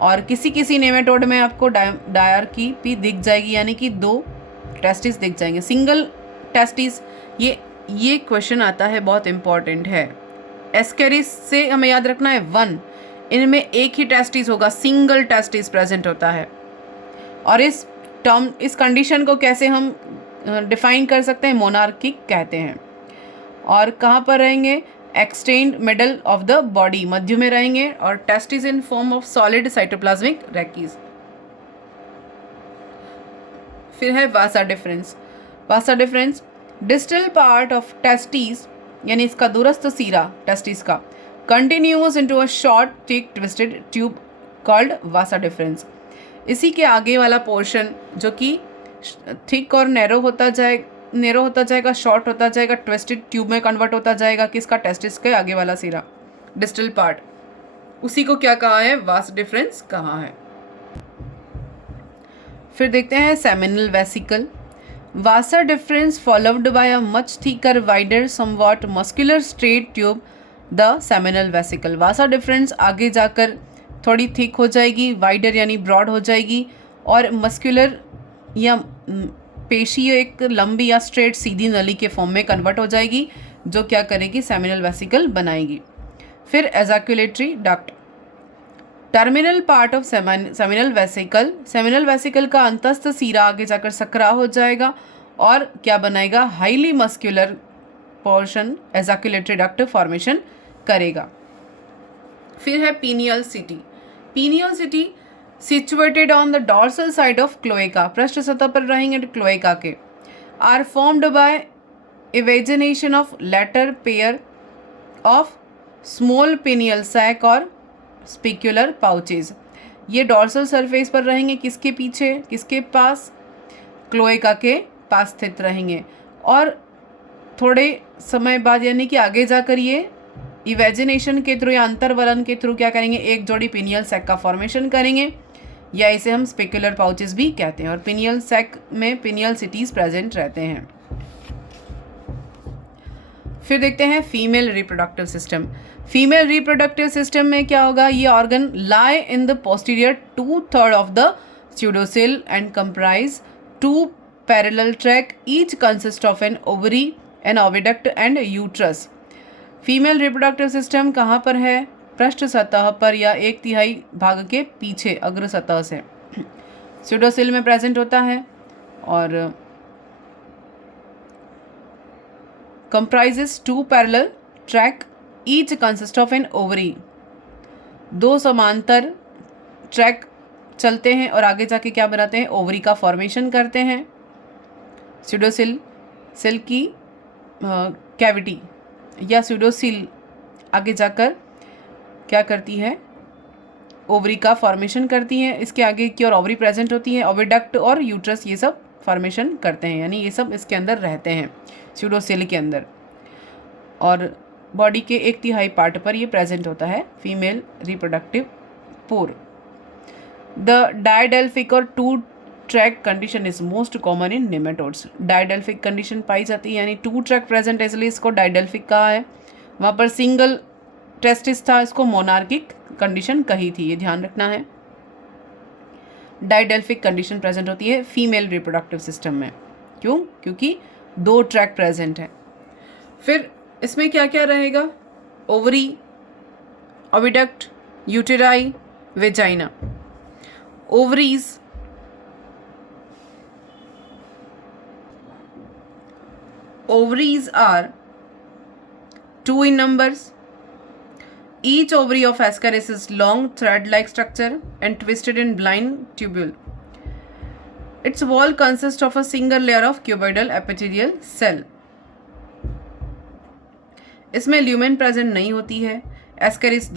और किसी किसी नेमेटोड में आपको डायर्की भी दिख जाएगी, यानी कि 2 टेस्टिस दिख जाएंगे। सिंगल टेस्टिस, ये क्वेश्चन आता है, बहुत इंपॉर्टेंट है। एस्केरिस से हमें याद रखना है 1, इनमें एक ही टेस्टिस होगा, सिंगल टेस्टिस प्रेजेंट होता है। और इस कंडीशन को कैसे हम डिफाइन कर सकते हैं, मोनार्किक कहते हैं। और कहाँ पर रहेंगे, extend middle of the body, मध्य में रहेंगे, और testis in form of solid cytoplasmic rachis. फिर है vasa deferens. Vasa deferens, distal part of testis, यानी इसका दूरस्थ सिरा टेस्टिस का, continues into a short thick twisted tube called vasa deferens. इसी के आगे वाला पोर्शन जो कि थिक और नैरो होता जाएगा, शॉर्ट होता जाएगा, ट्विस्टेड ट्यूब में कन्वर्ट होता जाएगा, किसका, टेस्टिस के आगे वाला सिरा, डिस्टल पार्ट, उसी को क्या कहा है, वास डिफरेंस कहा है। फिर देखते हैं seminal vesicle. Vasa difference followed by a much thicker wider somewhat muscular straight tube, the seminal vesicle. Vasa difference आगे जाकर थोड़ी थिक हो जाएगी, वाइडर यानी ब्रॉड हो जाएगी, और मस्कुलर या पेशी एक लंबी या स्ट्रेट सीधी नली के फॉर्म में कन्वर्ट हो जाएगी, जो क्या करेगी, सेमिनल वेसिकल बनाएगी। फिर ejaculatory duct, terminal part of seminal vesicle. Seminal vesicle का अंतस्थ सीरा आगे जाकर सकराव हो जाएगा और क्या बनाएगा, highly muscular portion, ejaculatory duct formation करेगा। फिर है penial setae. Penial setae situated on the dorsal side of cloaca, पृष्ठ सतह पर रहेंगे क्लोएका के, are formed by evagination of later pair of small penial sac और स्पिक्युलर पाउचेज। ये डॉर्सल सरफेस पर रहेंगे, किसके पीछे, किसके पास, क्लोएका के पास स्थित रहेंगे, और थोड़े समय बाद यानी कि आगे जाकर ये इवेजिनेशन के थ्रू या अंतर्वलन के थ्रू क्या करेंगे, एक जोड़ी पिनियल सैक का फॉर्मेशन करेंगे, या इसे हम स्पिक्युलर पाउचेस भी कहते हैं, और पिनियल सैक में पिनियल सिटीज प्रेजेंट रहते हैं। फिर देखते हैं female reproductive system. Female reproductive system में क्या होगा, ये organ lie in the posterior 2/3 of the pseudocyl and comprise 2 parallel tract, each consist of an ovary, an oviduct and uterus। Female reproductive system कहाँ पर है, पृष्ठ सतह पर या 1/3 भाग के पीछे अग्र सतह से स्यूडोसिल में प्रेजेंट होता है, और comprises 2 parallel track, each consist of an ovary। 2 समांतर ट्रैक चलते हैं और आगे जाके क्या बनाते हैं, ओवरी का फॉर्मेशन करते हैं। स्यूडोसिल सेल की कैविटी या स्यूडोसिल आगे जाकर क्या करती है, ओवरी का फॉर्मेशन करती है। इसके आगे की और ओवरी प्रेजेंट होती है, ओविडक्ट और यूट्रस ये सब फॉर्मेशन करते हैं, यानी ये सब इसके अंदर रहते हैं स्यूडोसिल के अंदर। और बॉडी के 1/3 पार्ट पर ये प्रेजेंट होता है, female reproductive pore. The didelphic और two tract condition is most common in nematodes. Didelphic condition पाई जाती है, यानी 2 ट्रैक प्रेजेंट है, इसलिए इसको डायडेल्फिक कहा है। वहाँ पर सिंगल टेस्टिस था, इसको मोनार्किक कंडीशन कही थी, ये ध्यान रखना है। डायडेल्फिक कंडीशन प्रेजेंट होती है फीमेल रिप्रोडक्टिव सिस्टम में। क्यों? क्योंकि 2 ट्रैक प्रेजेंट है। फिर इसमें क्या क्या रहेगा? Ovary, oviduct, uteri, vagina. ovaries are 2 in numbers. Each ovary of Ascaris is long thread-like structure and twisted in blind tubule. Its wall consists of a single layer of cuboidal epithelial cell. इसमें lumen present नहीं होती है। Ascaris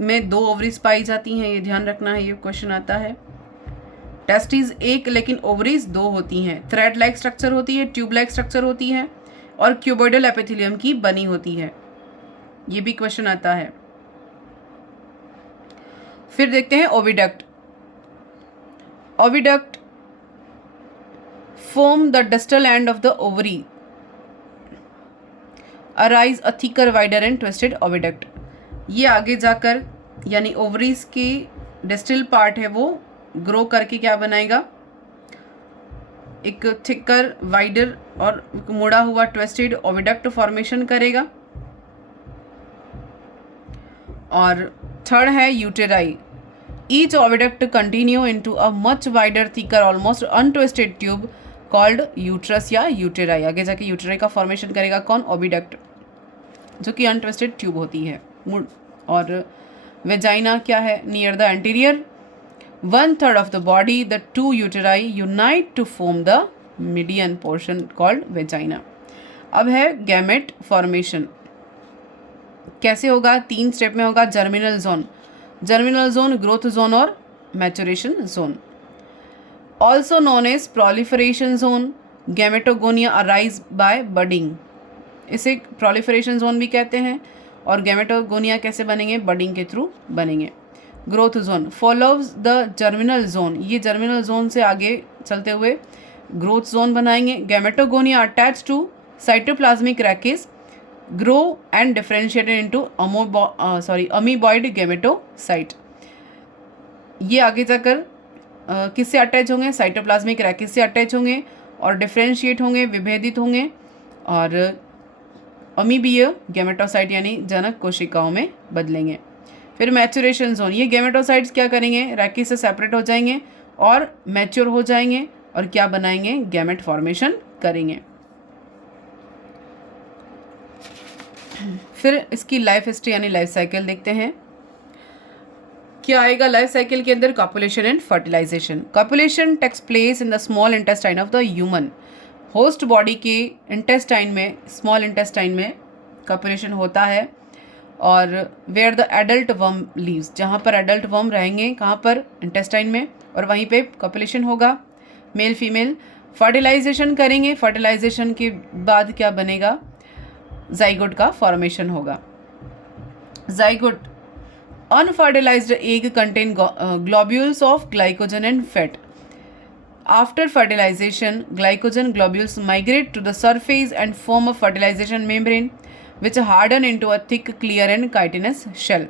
में 2 ovaries पाई जाती हैं, ये ध्यान रखना है, ये क्वेश्चन आता है। टेस्टिस 1 लेकिन ओवरीज 2 होती हैं। थ्रेड लाइक स्ट्रक्चर होती है, ट्यूब लाइक स्ट्रक्चर होती है और क्यूबोइडल एपिथेलियम की बनी होती है, ये भी क्वेश्चन आता है। फिर देखते हैं oviduct. Oviduct form the distal end of the ovary, arise a thicker, wider and twisted oviduct. ये आगे जाकर यानी ओवरीज की डिस्टल पार्ट है वो ग्रो करके क्या बनाएगा? एक थिकर, वाइडर और मुड़ा हुआ ट्विस्टेड ओविडक्ट फॉर्मेशन करेगा। और थर्ड है uteri. Each oviduct continue into a much wider, thicker, almost untwisted tube called uterus या यूटेराई। आगे जाके यूटेराई का फॉर्मेशन करेगा कौन? ओविडक्ट, जो कि अनट्विस्टेड ट्यूब होती है, मुड़। और वेजाइना क्या है? Near the anterior 1/3 of the body, the 2 uteri unite to form the median portion called vagina. अब है गैमेट फॉर्मेशन। कैसे होगा? 3 स्टेप में होगा। जर्मिनल जोन, ग्रोथ जोन और maturation zone. Also known as proliferation zone. Gametogonia arise by budding, इसे proliferation zone भी कहते हैं। और गैमेटोगोनिया कैसे बनेंगे? बडिंग के थ्रू बनेंगे। Growth zone follows the germinal zone, ये जर्मिनल जोन से आगे चलते हुए ग्रोथ जोन बनाएंगे। Gametogonia attach to cytoplasmic rachis, grow and differentiated into amoeboid gametocyte. ये आगे जाकर किससे अटैच होंगे? साइटोप्लाज्मिक रैकेस से अटैच होंगे और डिफरेंशिएट होंगे, विभेदित होंगे और अमीबीय गैमेटोसाइट यानी जनक कोशिकाओं में बदलेंगे। फिर मैचुरेशन जोन, ये गैमेटोसाइट्स क्या करेंगे? रैकेस से सेपरेट हो जाएंगे और मैच्योर हो जाएंगे और क्या बनाएंगे? गैमेट फॉर्मेशन करेंगे। फिर इसकी लाइफ हिस्ट्री यानी लाइफ साइकिल देखते हैं। क्या आएगा लाइफ साइकिल के अंदर? Copulation and fertilisation. Copulation takes place in the small intestine of the human. Host body के इंटेस्टाइन में, स्मॉल इंटेस्टाइन में कॉपुलेशन होता है। और where the adult worm lives, जहाँ पर एडल्ट वर्म रहेंगे, कहाँ पर? इंटेस्टाइन में, और वहीं पे कॉपुलेशन होगा, मेल फीमेल। फर्टिलाइजेशन करेंगे, फर्टिलाइजेशन के बाद क्या बनेगा? जाइगोट का फॉर्मेशन होगा। Zygote unfertilised egg contain globules of glycogen and fat. After fertilization, glycogen globules migrate to the surface and form a fertilization membrane, which harden into a thick, clear and chitinous shell.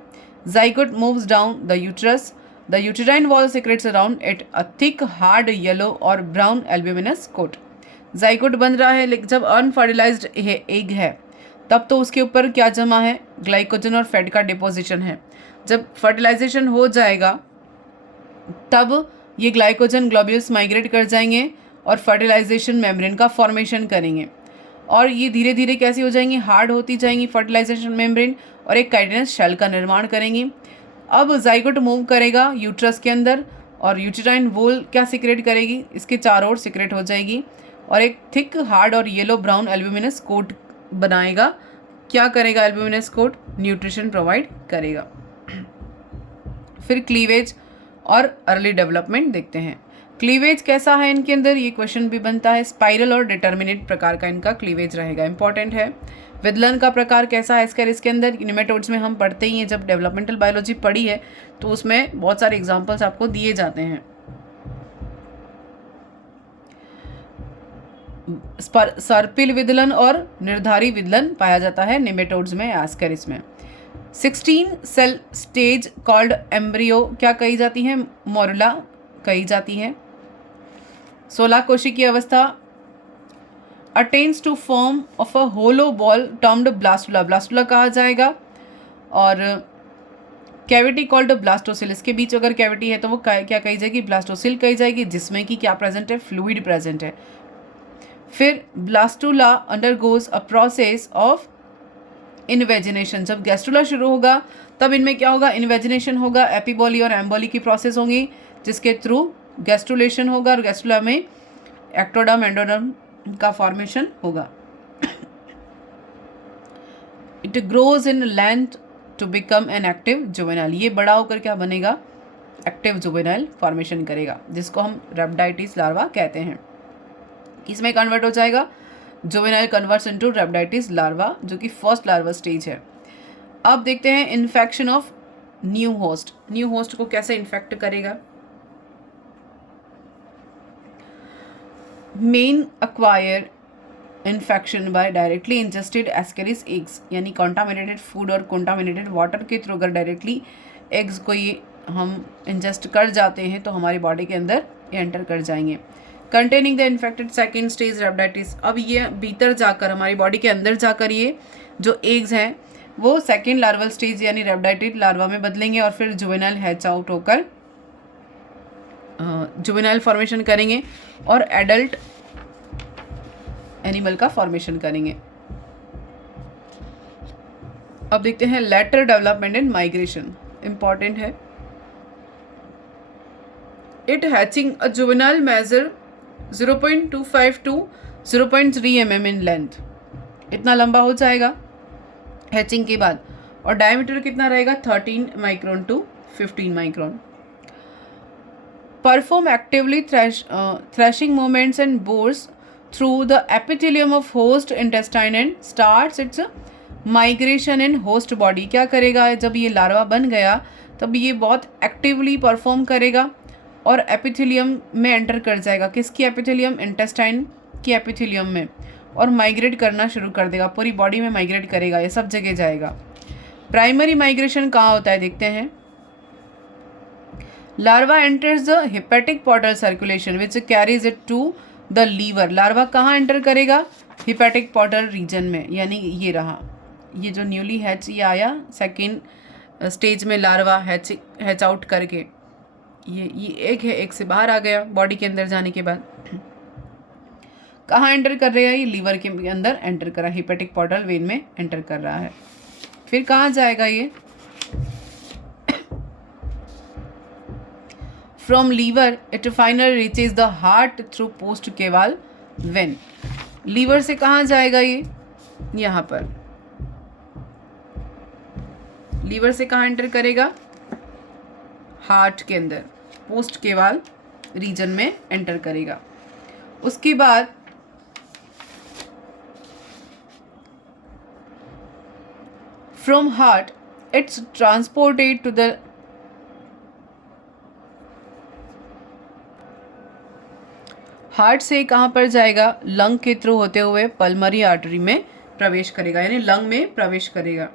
Zygote moves down the uterus. The uterine wall secretes around it a thick, hard yellow or brown albuminous coat. Zygote बन रहा है, लेकिन जब unfertilised egg है तब तो उसके ऊपर क्या जमा है? ग्लाइकोजन और फैट का डिपोजिशन है। जब फर्टिलाइजेशन हो जाएगा तब ये ग्लाइकोजन ग्लोब्यूल्स माइग्रेट कर जाएंगे और फर्टिलाइजेशन मेम्ब्रेन का फॉर्मेशन करेंगे और ये धीरे धीरे कैसी हो जाएंगी? हार्ड होती जाएंगी फर्टिलाइजेशन मेम्ब्रेन और एक काइटिनस शेल का निर्माण करेंगी। अब जाइगोट मूव करेगा यूट्रस के अंदर और यूटेराइन वॉल क्या सिक्रेट करेगी? इसके चारों ओर सिक्रेट हो जाएगी और एक थिक, हार्ड और येलो ब्राउन एल्ब्यूमिनस कोट बनाएगा। क्या करेगा एल्ब्यूमिनस कोट? न्यूट्रिशन प्रोवाइड करेगा। फिर क्लीवेज और अर्ली डेवलपमेंट देखते हैं। क्लीवेज कैसा है इनके अंदर? ये क्वेश्चन भी बनता है। स्पाइरल और डिटर्मिनेट प्रकार का इनका क्लीवेज रहेगा, इंपॉर्टेंट है। विदलन का प्रकार कैसा है एस्केरिस के अंदर? निमेटोड्स में हम पढ़ते ही हैं, जब डेवलपमेंटल बायोलॉजी पढ़ी है तो उसमें बहुत सारे एग्जाम्पल्स आपको दिए जाते हैं। सर्पिल विदलन और निर्धारी विदलन पाया जाता है निमेटोड्स में, एस्केरिस में। 16 सेल स्टेज कॉल्ड एम्ब्रियो क्या कही जाती है? मोरुला कही जाती है। 16 कोशिकीय अवस्था attains to form of a hollow ball termed blastula, blastula कहा जाएगा। और कैविटी कॉल्ड ब्लास्टोसिल, इसके बीच अगर कैविटी है तो वो क्या कही जाएगी? ब्लास्टोसिल कही जाएगी, जिसमें कि क्या प्रेजेंट है? फ्लूइड प्रेजेंट है। फिर blastula undergoes a process of invagination, जब गैस्ट्रुला शुरू होगा तब इनमें क्या होगा? इन्वेजिनेशन होगा, एपिबॉली और एम्बॉली की प्रोसेस होंगी, जिसके थ्रू गैस्ट्रुलेशन होगा और गैस्ट्रुला में एक्टोडर्म एंडोडर्म का फॉर्मेशन होगा। It grows in length to become an active juvenile, ये बड़ा होकर क्या बनेगा? एक्टिव जुवेनाइल फॉर्मेशन करेगा, जिसको हम रैप्टाइटिस लार्वा कहते हैं। किसमें कन्वर्ट हो जाएगा? जुवेनाइल कन्वर्ट्स इनटू रैप्टाइटिस लार्वा, जो कि फर्स्ट लार्वा स्टेज है। अब देखते हैं infection of new host. New host को कैसे इन्फेक्ट करेगा? Main acquire infection by directly ingested Ascaris eggs, यानी कॉन्टामिनेटेड फूड और कॉन्टामिनेटेड वाटर के थ्रू अगर डायरेक्टली एग्स को ये हम इंजेस्ट कर जाते हैं तो हमारी बॉडी के अंदर एंटर कर जाएंगे। Containing the infected second stage rhabditis, अब ये भीतर जाकर हमारी बॉडी के अंदर जाकर ये जो एग्स हैं वो सेकेंड लार्वल स्टेज यानी रैप्टाइटिस लार्वा में बदलेंगे और फिर जुवेनाइल हैच आउट होकर जुवेनाइल फॉर्मेशन करेंगे और एडल्ट एनिमल का फॉर्मेशन करेंगे। अब देखते हैं later development and migration, important है। It hatching a juvenile measure 0.25 to 0.3 mm इन लेंथ, इतना लंबा हो जाएगा हैचिंग के बाद, और डायमीटर कितना रहेगा? 13 micron to 15 micron. Perform actively thrashing movements and bores through the epithelium of host intestine and starts its migration in host body, क्या करेगा? जब ये लार्वा बन गया तब ये बहुत एक्टिवली परफॉर्म करेगा और एपिथेलियम में एंटर कर जाएगा। किसकी एपिथेलियम? इंटेस्टाइन की एपिथेलियम में, और माइग्रेट करना शुरू कर देगा, पूरी बॉडी में माइग्रेट करेगा, ये सब जगह जाएगा। प्राइमरी माइग्रेशन कहाँ होता है देखते हैं। Larva enters the hepatic portal circulation which carries it to the liver, larva कहाँ एंटर करेगा? हिपेटिक पोर्टल रीजन में, यानी ये रहा, ये जो न्यूली हैच ये आया सेकेंड स्टेज में लार्वा हैच आउट करके, ये एक है, एक से बाहर आ गया बॉडी के अंदर जाने के बाद। कहाँ एंटर कर रहा है? ये लीवर के अंदर एंटर कर रहा है, हिपेटिक पोर्टल वेन में एंटर कर रहा है। फिर कहाँ जाएगा ये? From liver it final reaches the heart through post caval vein, liver से कहाँ जाएगा ये? यहाँ पर लीवर से कहाँ एंटर करेगा? हार्ट के अंदर पोस्ट केवाल रीजन में एंटर करेगा। उसके बाद from heart it's transported to the heart से कहाँ पर जाएगा? लंग के थ्रू होते हुए पल्मरी आर्टरी में प्रवेश करेगा, यानी लंग में प्रवेश करेगा।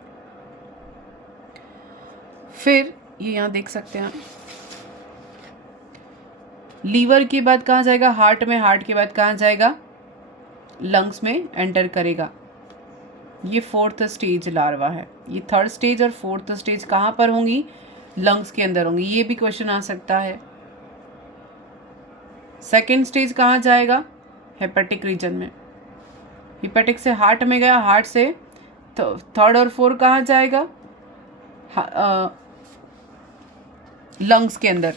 फिर ये यहाँ देख सकते हैं, लीवर के बाद कहाँ जाएगा? हार्ट में, हार्ट के बाद कहाँ जाएगा? लंग्स में एंटर करेगा। ये फोर्थ स्टेज लार्वा है। ये थर्ड स्टेज और फोर्थ स्टेज कहाँ पर होंगी? लंग्स के अंदर होंगी। ये भी क्वेश्चन आ सकता है। सेकेंड स्टेज कहाँ जाएगा? हेपेटिक रीजन में। हेपेटिक से हार्ट में गया, हार्ट से थर्ड और फोर्थ कहाँ जाएगा? लंग्स के अंदर।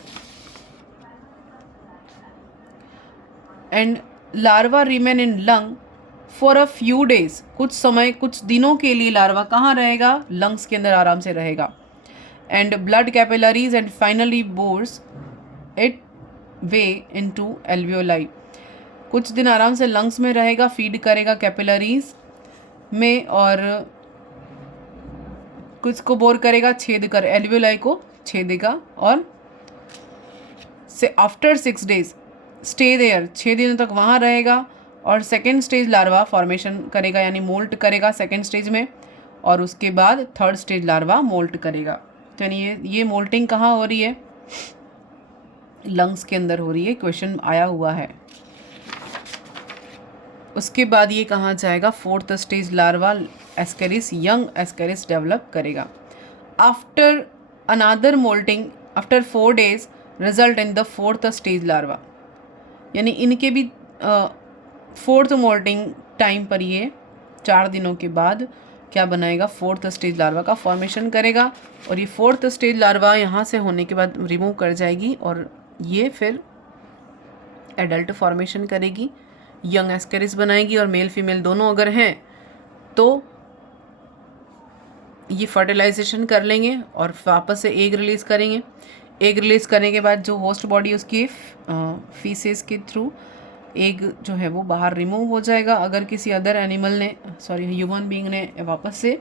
And larva remain in lung for a few days, कुछ समय, कुछ दिनों के लिए लार्वा कहाँ रहेगा? लंग्स के अंदर आराम से रहेगा। And blood capillaries and finally bores it way into alveoli, कुछ दिन आराम से लंग्स में रहेगा, फीड करेगा कैपिलरीज में और कुछ को बोर करेगा, छेद कर एल्वियोलाई को छेदेगा और से आफ्टर 6 days स्टे देयर, 6 दिनों तक वहाँ रहेगा और सेकेंड स्टेज लार्वा फॉर्मेशन करेगा यानी मोल्ट करेगा सेकेंड स्टेज में, और उसके बाद थर्ड स्टेज लार्वा मोल्ट करेगा। तो यानी ये मोल्टिंग कहाँ हो रही है? लंग्स के अंदर हो रही है, क्वेश्चन आया हुआ है। उसके बाद ये कहाँ जाएगा? Fourth stage larva Ascaris, young Ascaris develop करेगा। After another moulting after 4 days result in the fourth stage larva, यानी इनके भी फोर्थ मोल्टिंग टाइम पर ये 4 दिनों के बाद क्या बनाएगा? फोर्थ स्टेज लार्वा का फॉर्मेशन करेगा और ये फोर्थ स्टेज लार्वा यहाँ से होने के बाद रिमूव कर जाएगी और ये फिर एडल्ट फॉर्मेशन करेगी, यंग एस्केरिस बनाएगी और मेल फीमेल दोनों अगर हैं तो ये फर्टिलाइजेशन कर लेंगे और वापस से एग रिलीज़ करेंगे। एग रिलीज़ करने के बाद जो होस्ट बॉडी उसकी फीसेस के थ्रू एग जो है वो बाहर रिमूव हो जाएगा। अगर किसी अदर एनिमल ने ह्यूमन बीइंग ने वापस से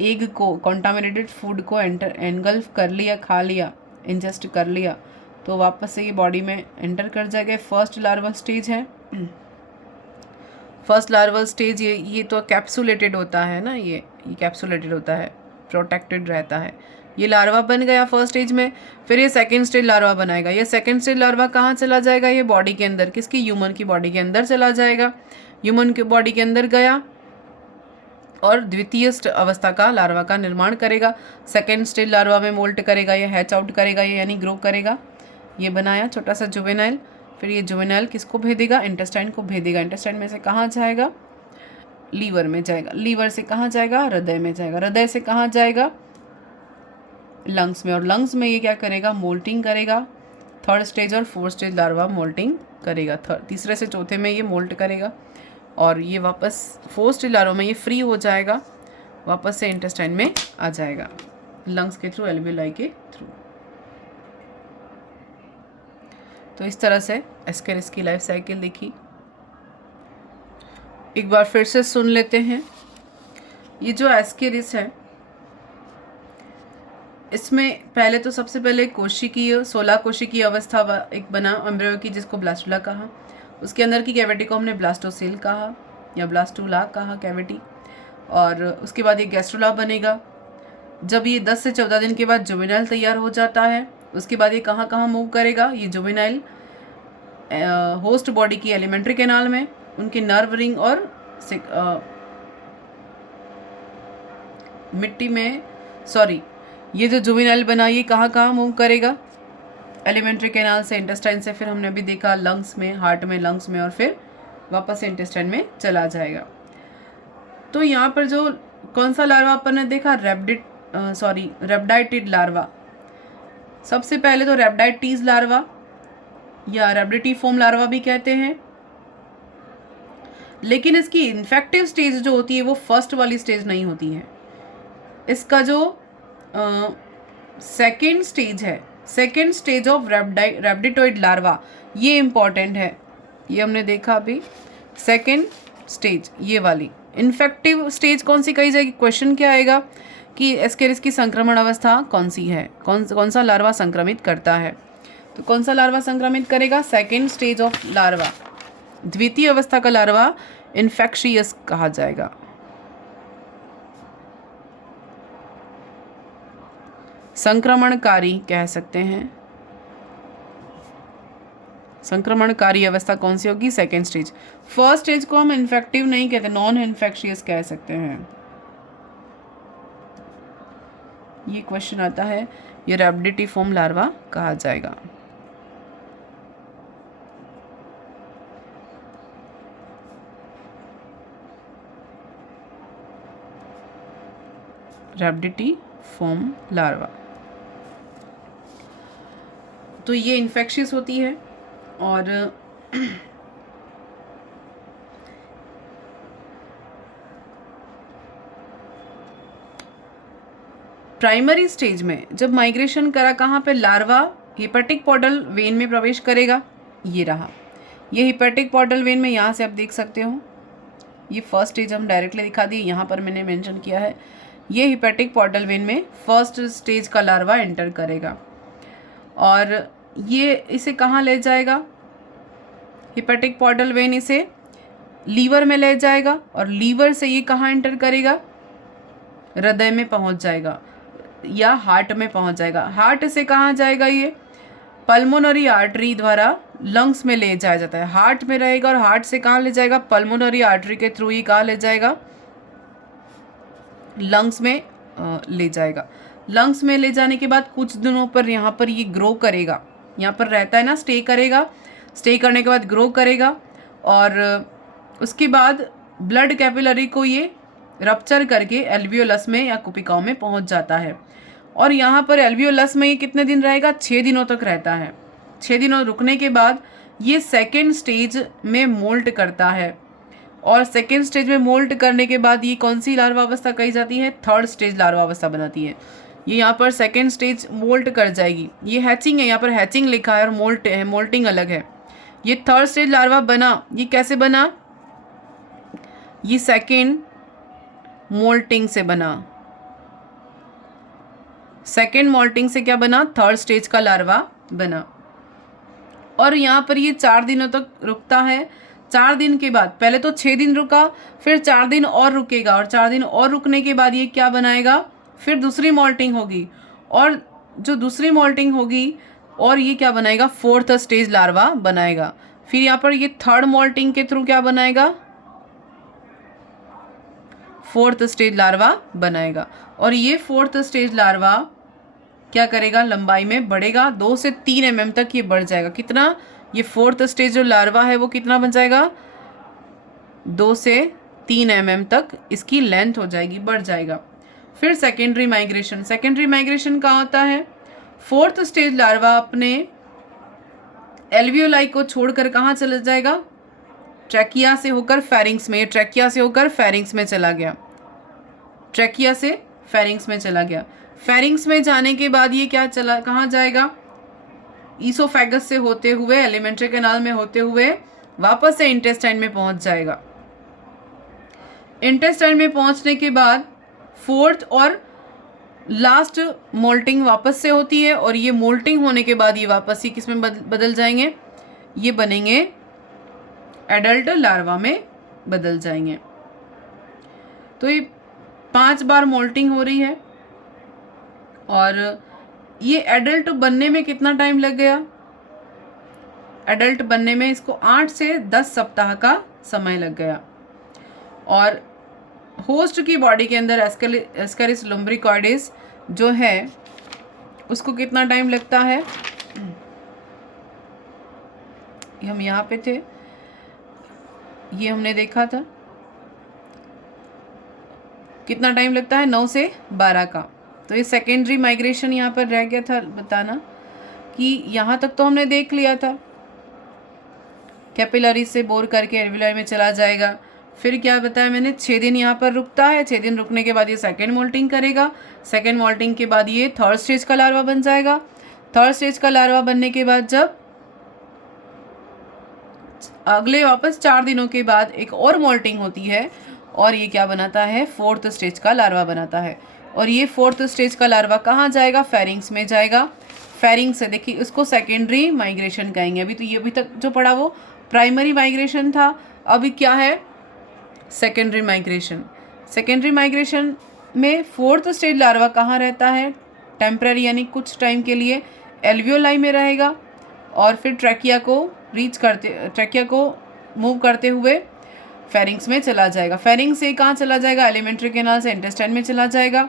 एग को कॉन्टामिनेटेड फूड को एनगल्फ कर लिया, खा लिया, इंजेस्ट कर लिया, तो वापस से ये बॉडी में एंटर कर जाएगा। फर्स्ट लार्वल स्टेज है। फर्स्ट लार्वल स्टेज ये तो कैप्सुलेटेड होता है ना, ये कैप्सुलेटेड होता है, प्रोटेक्टेड रहता है। ये लार्वा बन गया फर्स्ट स्टेज में, फिर ये सेकेंड स्टेज लार्वा बनाएगा। ये सेकेंड स्टेज लार्वा कहाँ चला जाएगा? ये बॉडी के अंदर, किसकी? ह्यूमन की बॉडी के अंदर चला जाएगा। ह्यूमन की बॉडी के अंदर गया और द्वितीय अवस्था का लार्वा का निर्माण करेगा। सेकेंड स्टेज लार्वा में मोल्ट करेगा, ये हैच आउट करेगा, ये यानी ग्रो करेगा। ये बनाया छोटा सा जुवेनाइल, फिर ये जुवेनाइल किसको भेदेगा? इंटेस्टाइन को भेदेगा। इंटेस्टाइन में से कहाँ जाएगा? लीवर में जाएगा। लीवर से कहाँ जाएगा? हृदय में जाएगा। हृदय से कहाँ जाएगा? लंग्स में। और लंग्स में ये क्या करेगा? मोल्टिंग करेगा। थर्ड स्टेज और फोर्थ स्टेज लार्वा मोल्टिंग करेगा। तीसरे से चौथे में ये मोल्ट करेगा और ये वापस फोर्थ स्टेज लार्वा में ये फ्री हो जाएगा, वापस से इंटेस्टाइन में आ जाएगा लंग्स के थ्रू, एल्वियोलाई के थ्रू। तो इस तरह से एस्केरिस की लाइफ साइकिल देखी। एक बार फिर से सुन लेते हैं। ये जो एस्केरिस है इसमें पहले तो सबसे पहले कोशिकीय 16 कोशिकीय अवस्था एक बना एम्ब्रियो की, जिसको ब्लास्टुला कहा। उसके अंदर की कैविटी को हमने ब्लास्टोसेल कहा या ब्लास्टुला कहा कैविटी। और उसके बाद ये गैस्ट्रोला बनेगा। जब ये 10 से 14 दिन के बाद जुवेनाइल तैयार हो जाता है, उसके बाद ये कहाँ कहाँ मूव करेगा? ये जुवेनाइल होस्ट बॉडी की एलिमेंट्री कैनाल में, उनके नर्व रिंग और मिट्टी में ये जो जुवेनाइल बना ये कहाँ कहाँ मूव करेगा? एलिमेंट्री कैनाल से इंटेस्टाइन से, फिर हमने अभी देखा लंग्स में, हार्ट में, लंग्स में, और फिर वापस से इंटेस्टाइन में चला जाएगा। तो यहाँ पर जो कौन सा लार्वा अपन ने देखा? रेब्डाइटिड लार्वा। सबसे पहले तो रेब्डाइटीज लार्वा या रेब्डिटीफॉर्म लार्वा भी कहते हैं, लेकिन इसकी इन्फेक्टिव स्टेज जो होती है वो फर्स्ट वाली स्टेज नहीं होती है। इसका जो सेकेंड स्टेज है, सेकेंड स्टेज ऑफ रेब्डिटोइड लार्वा, ये इम्पॉर्टेंट है। ये हमने देखा अभी, सेकेंड स्टेज ये वाली। इन्फेक्टिव स्टेज कौन सी कही जाएगी? क्वेश्चन क्या आएगा कि एस्केरिस की संक्रमण अवस्था कौन सी है, कौन सा लार्वा संक्रमित करता है? तो कौन सा लार्वा संक्रमित करेगा? Second stage of larva. द्वितीय अवस्था का लार्वा इन्फेक्शियस कहा जाएगा। संक्रमणकारी कह सकते हैं। संक्रमणकारी अवस्था कौन सी होगी? Second stage. फर्स्ट स्टेज को हम इन्फेक्टिव नहीं कहते, नॉन इन्फेक्शियस कह सकते हैं। ये क्वेश्चन आता है, ये रेब्डिटीफॉर्म लार्वा कहा जाएगा। रेब्डिटीफॉर्म लार्वा। तो ये इन्फेक्शियस होती है और प्राइमरी स्टेज में जब माइग्रेशन करा, कहाँ पे? लार्वा हिपेटिक पोर्टल वेन में प्रवेश करेगा। ये रहा, ये हिपेटिक पोर्टल वेन में, यहाँ से आप देख सकते हो ये फर्स्ट स्टेज हम डायरेक्टली दिखा दिए, यहाँ पर मैंने मेंशन किया है। ये हिपेटिक पोर्टल वेन में फर्स्ट स्टेज का लार्वा एंटर करेगा और ये इसे कहाँ ले जाएगा? हिपेटिक पोर्टल वेन इसे लीवर में ले जाएगा और लीवर से ये कहाँ एंटर करेगा? हृदय में पहुँच जाएगा या हार्ट में पहुँच जाएगा। हार्ट से कहाँ जाएगा? ये पल्मोनरी आर्टरी द्वारा लंग्स में ले जाया जाता है। हार्ट में रहेगा और हार्ट से कहाँ ले जाएगा? पल्मोनरी आर्टरी के थ्रू ही कहाँ ले जाएगा? लंग्स में ले जाएगा। लंग्स में ले जाने के बाद कुछ दिनों पर यहाँ पर ये ग्रो करेगा, यहाँ पर रहता है ना, स्टे करेगा। स्टे करने के बाद ग्रो करेगा और उसके बाद ब्लड कैपिलरी को ये रप्चर करके एल्वियोलस में या कुपिकाओं में पहुँच जाता है। और यहाँ पर एल्वियोलस में ये कितने दिन रहेगा? 6 दिनों तक रहता है। 6 दिनों रुकने के बाद ये सेकेंड स्टेज में मोल्ट करता है और सेकेंड स्टेज में मोल्ट करने के बाद ये कौन सी लार्वा अवस्था कही जाती है? थर्ड स्टेज लार्वा अवस्था बनाती है। ये यहाँ पर सेकेंड स्टेज मोल्ट कर जाएगी। ये हैचिंग है, यहाँ पर हैचिंग लिखा है और मोल्ट है, मोल्टिंग अलग है। ये थर्ड स्टेज लार्वा बना, ये कैसे बना? ये सेकेंड मोल्टिंग से बना। सेकेंड मोल्टिंग से क्या बना? थर्ड स्टेज का लार्वा बना। और यहाँ पर ये 4 दिनों तक रुकता है। 4 दिन के बाद, पहले तो 6 दिन रुका, फिर 4 दिन और रुकेगा और 4 दिन और रुकने के बाद ये क्या बनाएगा? फिर दूसरी मोल्टिंग होगी और जो दूसरी मोल्टिंग होगी और ये क्या बनाएगा? फोर्थ स्टेज लार्वा बनाएगा। फिर यहाँ पर ये थर्ड मोल्टिंग के थ्रू क्या बनाएगा? फोर्थ स्टेज लार्वा बनाएगा। और ये फोर्थ स्टेज लार्वा क्या करेगा? लंबाई में बढ़ेगा, 2 से 3 mm तक ये बढ़ जाएगा। कितना? ये फोर्थ स्टेज जो लार्वा है वो कितना बन जाएगा? 2 से 3 mm तक इसकी लेंथ हो जाएगी, बढ़ जाएगा। फिर सेकेंडरी माइग्रेशन। सेकेंडरी माइग्रेशन कहाँ होता है? फोर्थ स्टेज लार्वा अपने एल्वियोलाई को छोड़कर कहाँ चला जाएगा? ट्रैकिया से होकर फेरिंग्स में। ट्रैकिया से होकर फेरिंग्स में चला गया। ट्रैकिया से फेरिंग्स में चला गया। फेरिंग्स में जाने के बाद ये क्या चला, कहाँ जाएगा? ईसोफेगस से होते हुए, एलिमेंट्री कैनाल में होते हुए वापस से इंटेस्टाइन में पहुंच जाएगा। इंटेस्टाइन में पहुंचने के बाद फोर्थ और लास्ट मोल्टिंग वापस से होती है और ये मोल्टिंग होने के बाद ये वापस ही किस में बदल जाएंगे? ये बनेंगे एडल्ट लार्वा में बदल जाएंगे। तो ये 5 बार मोल्टिंग हो रही है और ये एडल्ट बनने में कितना टाइम लग गया? एडल्ट बनने में इसको 8 से 10 सप्ताह का समय लग गया। और होस्ट की बॉडी के अंदर एस्केरिस लुम्ब्रिकॉइडिस जो है उसको कितना टाइम लगता है? हम यहाँ पे थे, ये हमने देखा था, कितना टाइम लगता है? 9 से 12 का। तो ये सेकेंडरी माइग्रेशन यहाँ पर रह गया था बताना कि यहाँ तक तो हमने देख लिया था, कैपिलरी से बोर करके एल्वियोलाई में चला जाएगा। फिर क्या बताया मैंने? 6 दिन यहाँ पर रुकता है। 6 दिन रुकने के बाद ये सेकेंड मोल्टिंग करेगा। सेकेंड मोल्टिंग के बाद ये थर्ड स्टेज का लार्वा बन जाएगा। थर्ड स्टेज का लार्वा बनने के बाद जब अगले वापस 4 दिनों के बाद एक और मोल्टिंग होती है और ये क्या बनाता है? फोर्थ स्टेज का लार्वा बनाता है। और ये फोर्थ स्टेज का लार्वा कहाँ जाएगा? फेरिंग्स में जाएगा। फेरिंग्स से देखिए उसको सेकेंडरी माइग्रेशन कहेंगे। अभी तो ये अभी तक जो पढ़ा वो प्राइमरी माइग्रेशन था, अभी क्या है? Secondary migration. सेकेंडरी माइग्रेशन में फोर्थ स्टेज लार्वा कहाँ रहता है? टेम्पररी यानी कुछ टाइम के लिए एल्वियोलाई में रहेगा और फिर ट्रैकिया को मूव करते हुए फेरिंग्स में चला जाएगा। फेरिंग्स से कहाँ चला जाएगा? एलिमेंट्री कैनाल से इंटेस्टाइन में चला जाएगा।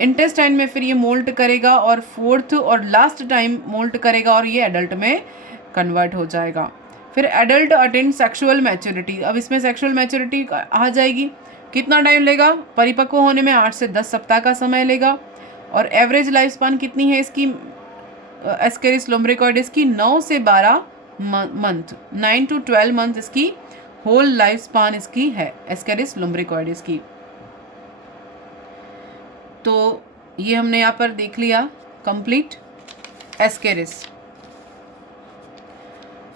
इंटेस्टाइन में फिर ये मोल्ट करेगा और फोर्थ और लास्ट टाइम मोल्ट करेगा और ये एडल्ट में कन्वर्ट हो जाएगा। फिर एडल्ट अटेंड सेक्सुअल मैच्योरिटी। अब इसमें सेक्सुअल मैच्योरिटी आ जाएगी। कितना टाइम लेगा? परिपक्व होने में 8 से 10 सप्ताह का समय लेगा। और एवरेज लाइफ स्पान कितनी है इसकी? एस्केरिस लुम्ब्रिकॉइडिस की 9 से 12 मंथ, 9 to 12 मंथ इसकी होल लाइफ स्पान इसकी है, एस्केरिस लुम्ब्रिकॉइडिस की। तो ये हमने यहाँ पर देख लिया कंप्लीट एस्केरिस।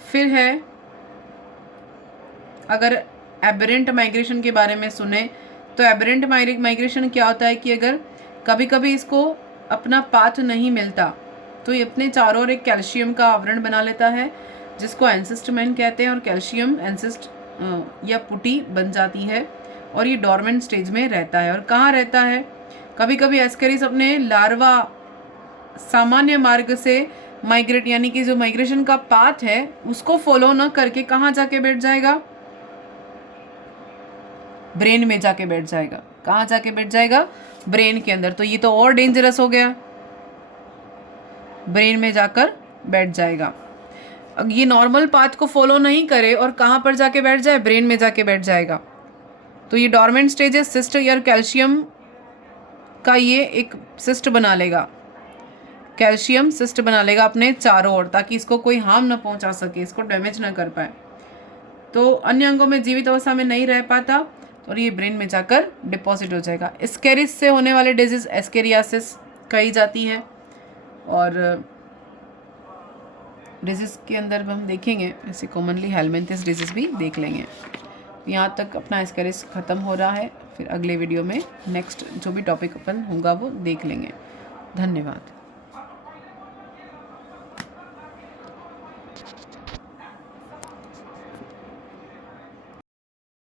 फिर है, अगर एबरेंट माइग्रेशन के बारे में सुने। तो एबरेंट माइग्रेशन क्या होता है कि अगर कभी कभी इसको अपना पाथ नहीं मिलता तो ये अपने चारों ओर एक कैल्शियम का आवरण बना लेता है जिसको एंसिस्टमेंट कहते हैं, और कैल्शियम एंसिस्ट या पुटी बन जाती है और ये डॉर्मेंट स्टेज में रहता है। और कहाँ रहता है? कभी कभी एस्केरिस अपने लार्वा सामान्य मार्ग से माइग्रेट, यानी कि जो माइग्रेशन का पाथ है उसको फॉलो न करके कहाँ जाके बैठ जाएगा? ब्रेन में जाके बैठ जाएगा। कहाँ जाके बैठ जाएगा? ब्रेन के अंदर। तो ये तो और डेंजरस हो गया, ब्रेन में जाकर बैठ जाएगा। अब ये नॉर्मल पाथ को फॉलो नहीं करे और कहाँ पर जाके बैठ जाए? ब्रेन में जाके बैठ जाएगा। तो ये डॉर्मेंट स्टेज है, सिस्ट या कैल्शियम का ये एक सिस्ट बना लेगा, कैल्शियम सिस्ट बना लेगा अपने चारों ओर, ताकि इसको कोई हार्म ना पहुंचा सके, इसको डैमेज ना कर पाए। तो अन्य अंगों में जीवित अवस्था में नहीं रह पाता और ये ब्रेन में जाकर डिपॉजिट हो जाएगा। एस्केरिस से होने वाले डिजीज एस्केरियासिस कही जाती है, और डिजीज़ के अंदर हम देखेंगे जैसे कॉमनली हेलमिंथिस डिजीज़ भी देख लेंगे। यहाँ तक अपना एस्केरिस ख़त्म हो रहा है, फिर अगले वीडियो में नेक्स्ट जो भी टॉपिक अपन होगा वो देख लेंगे। धन्यवाद।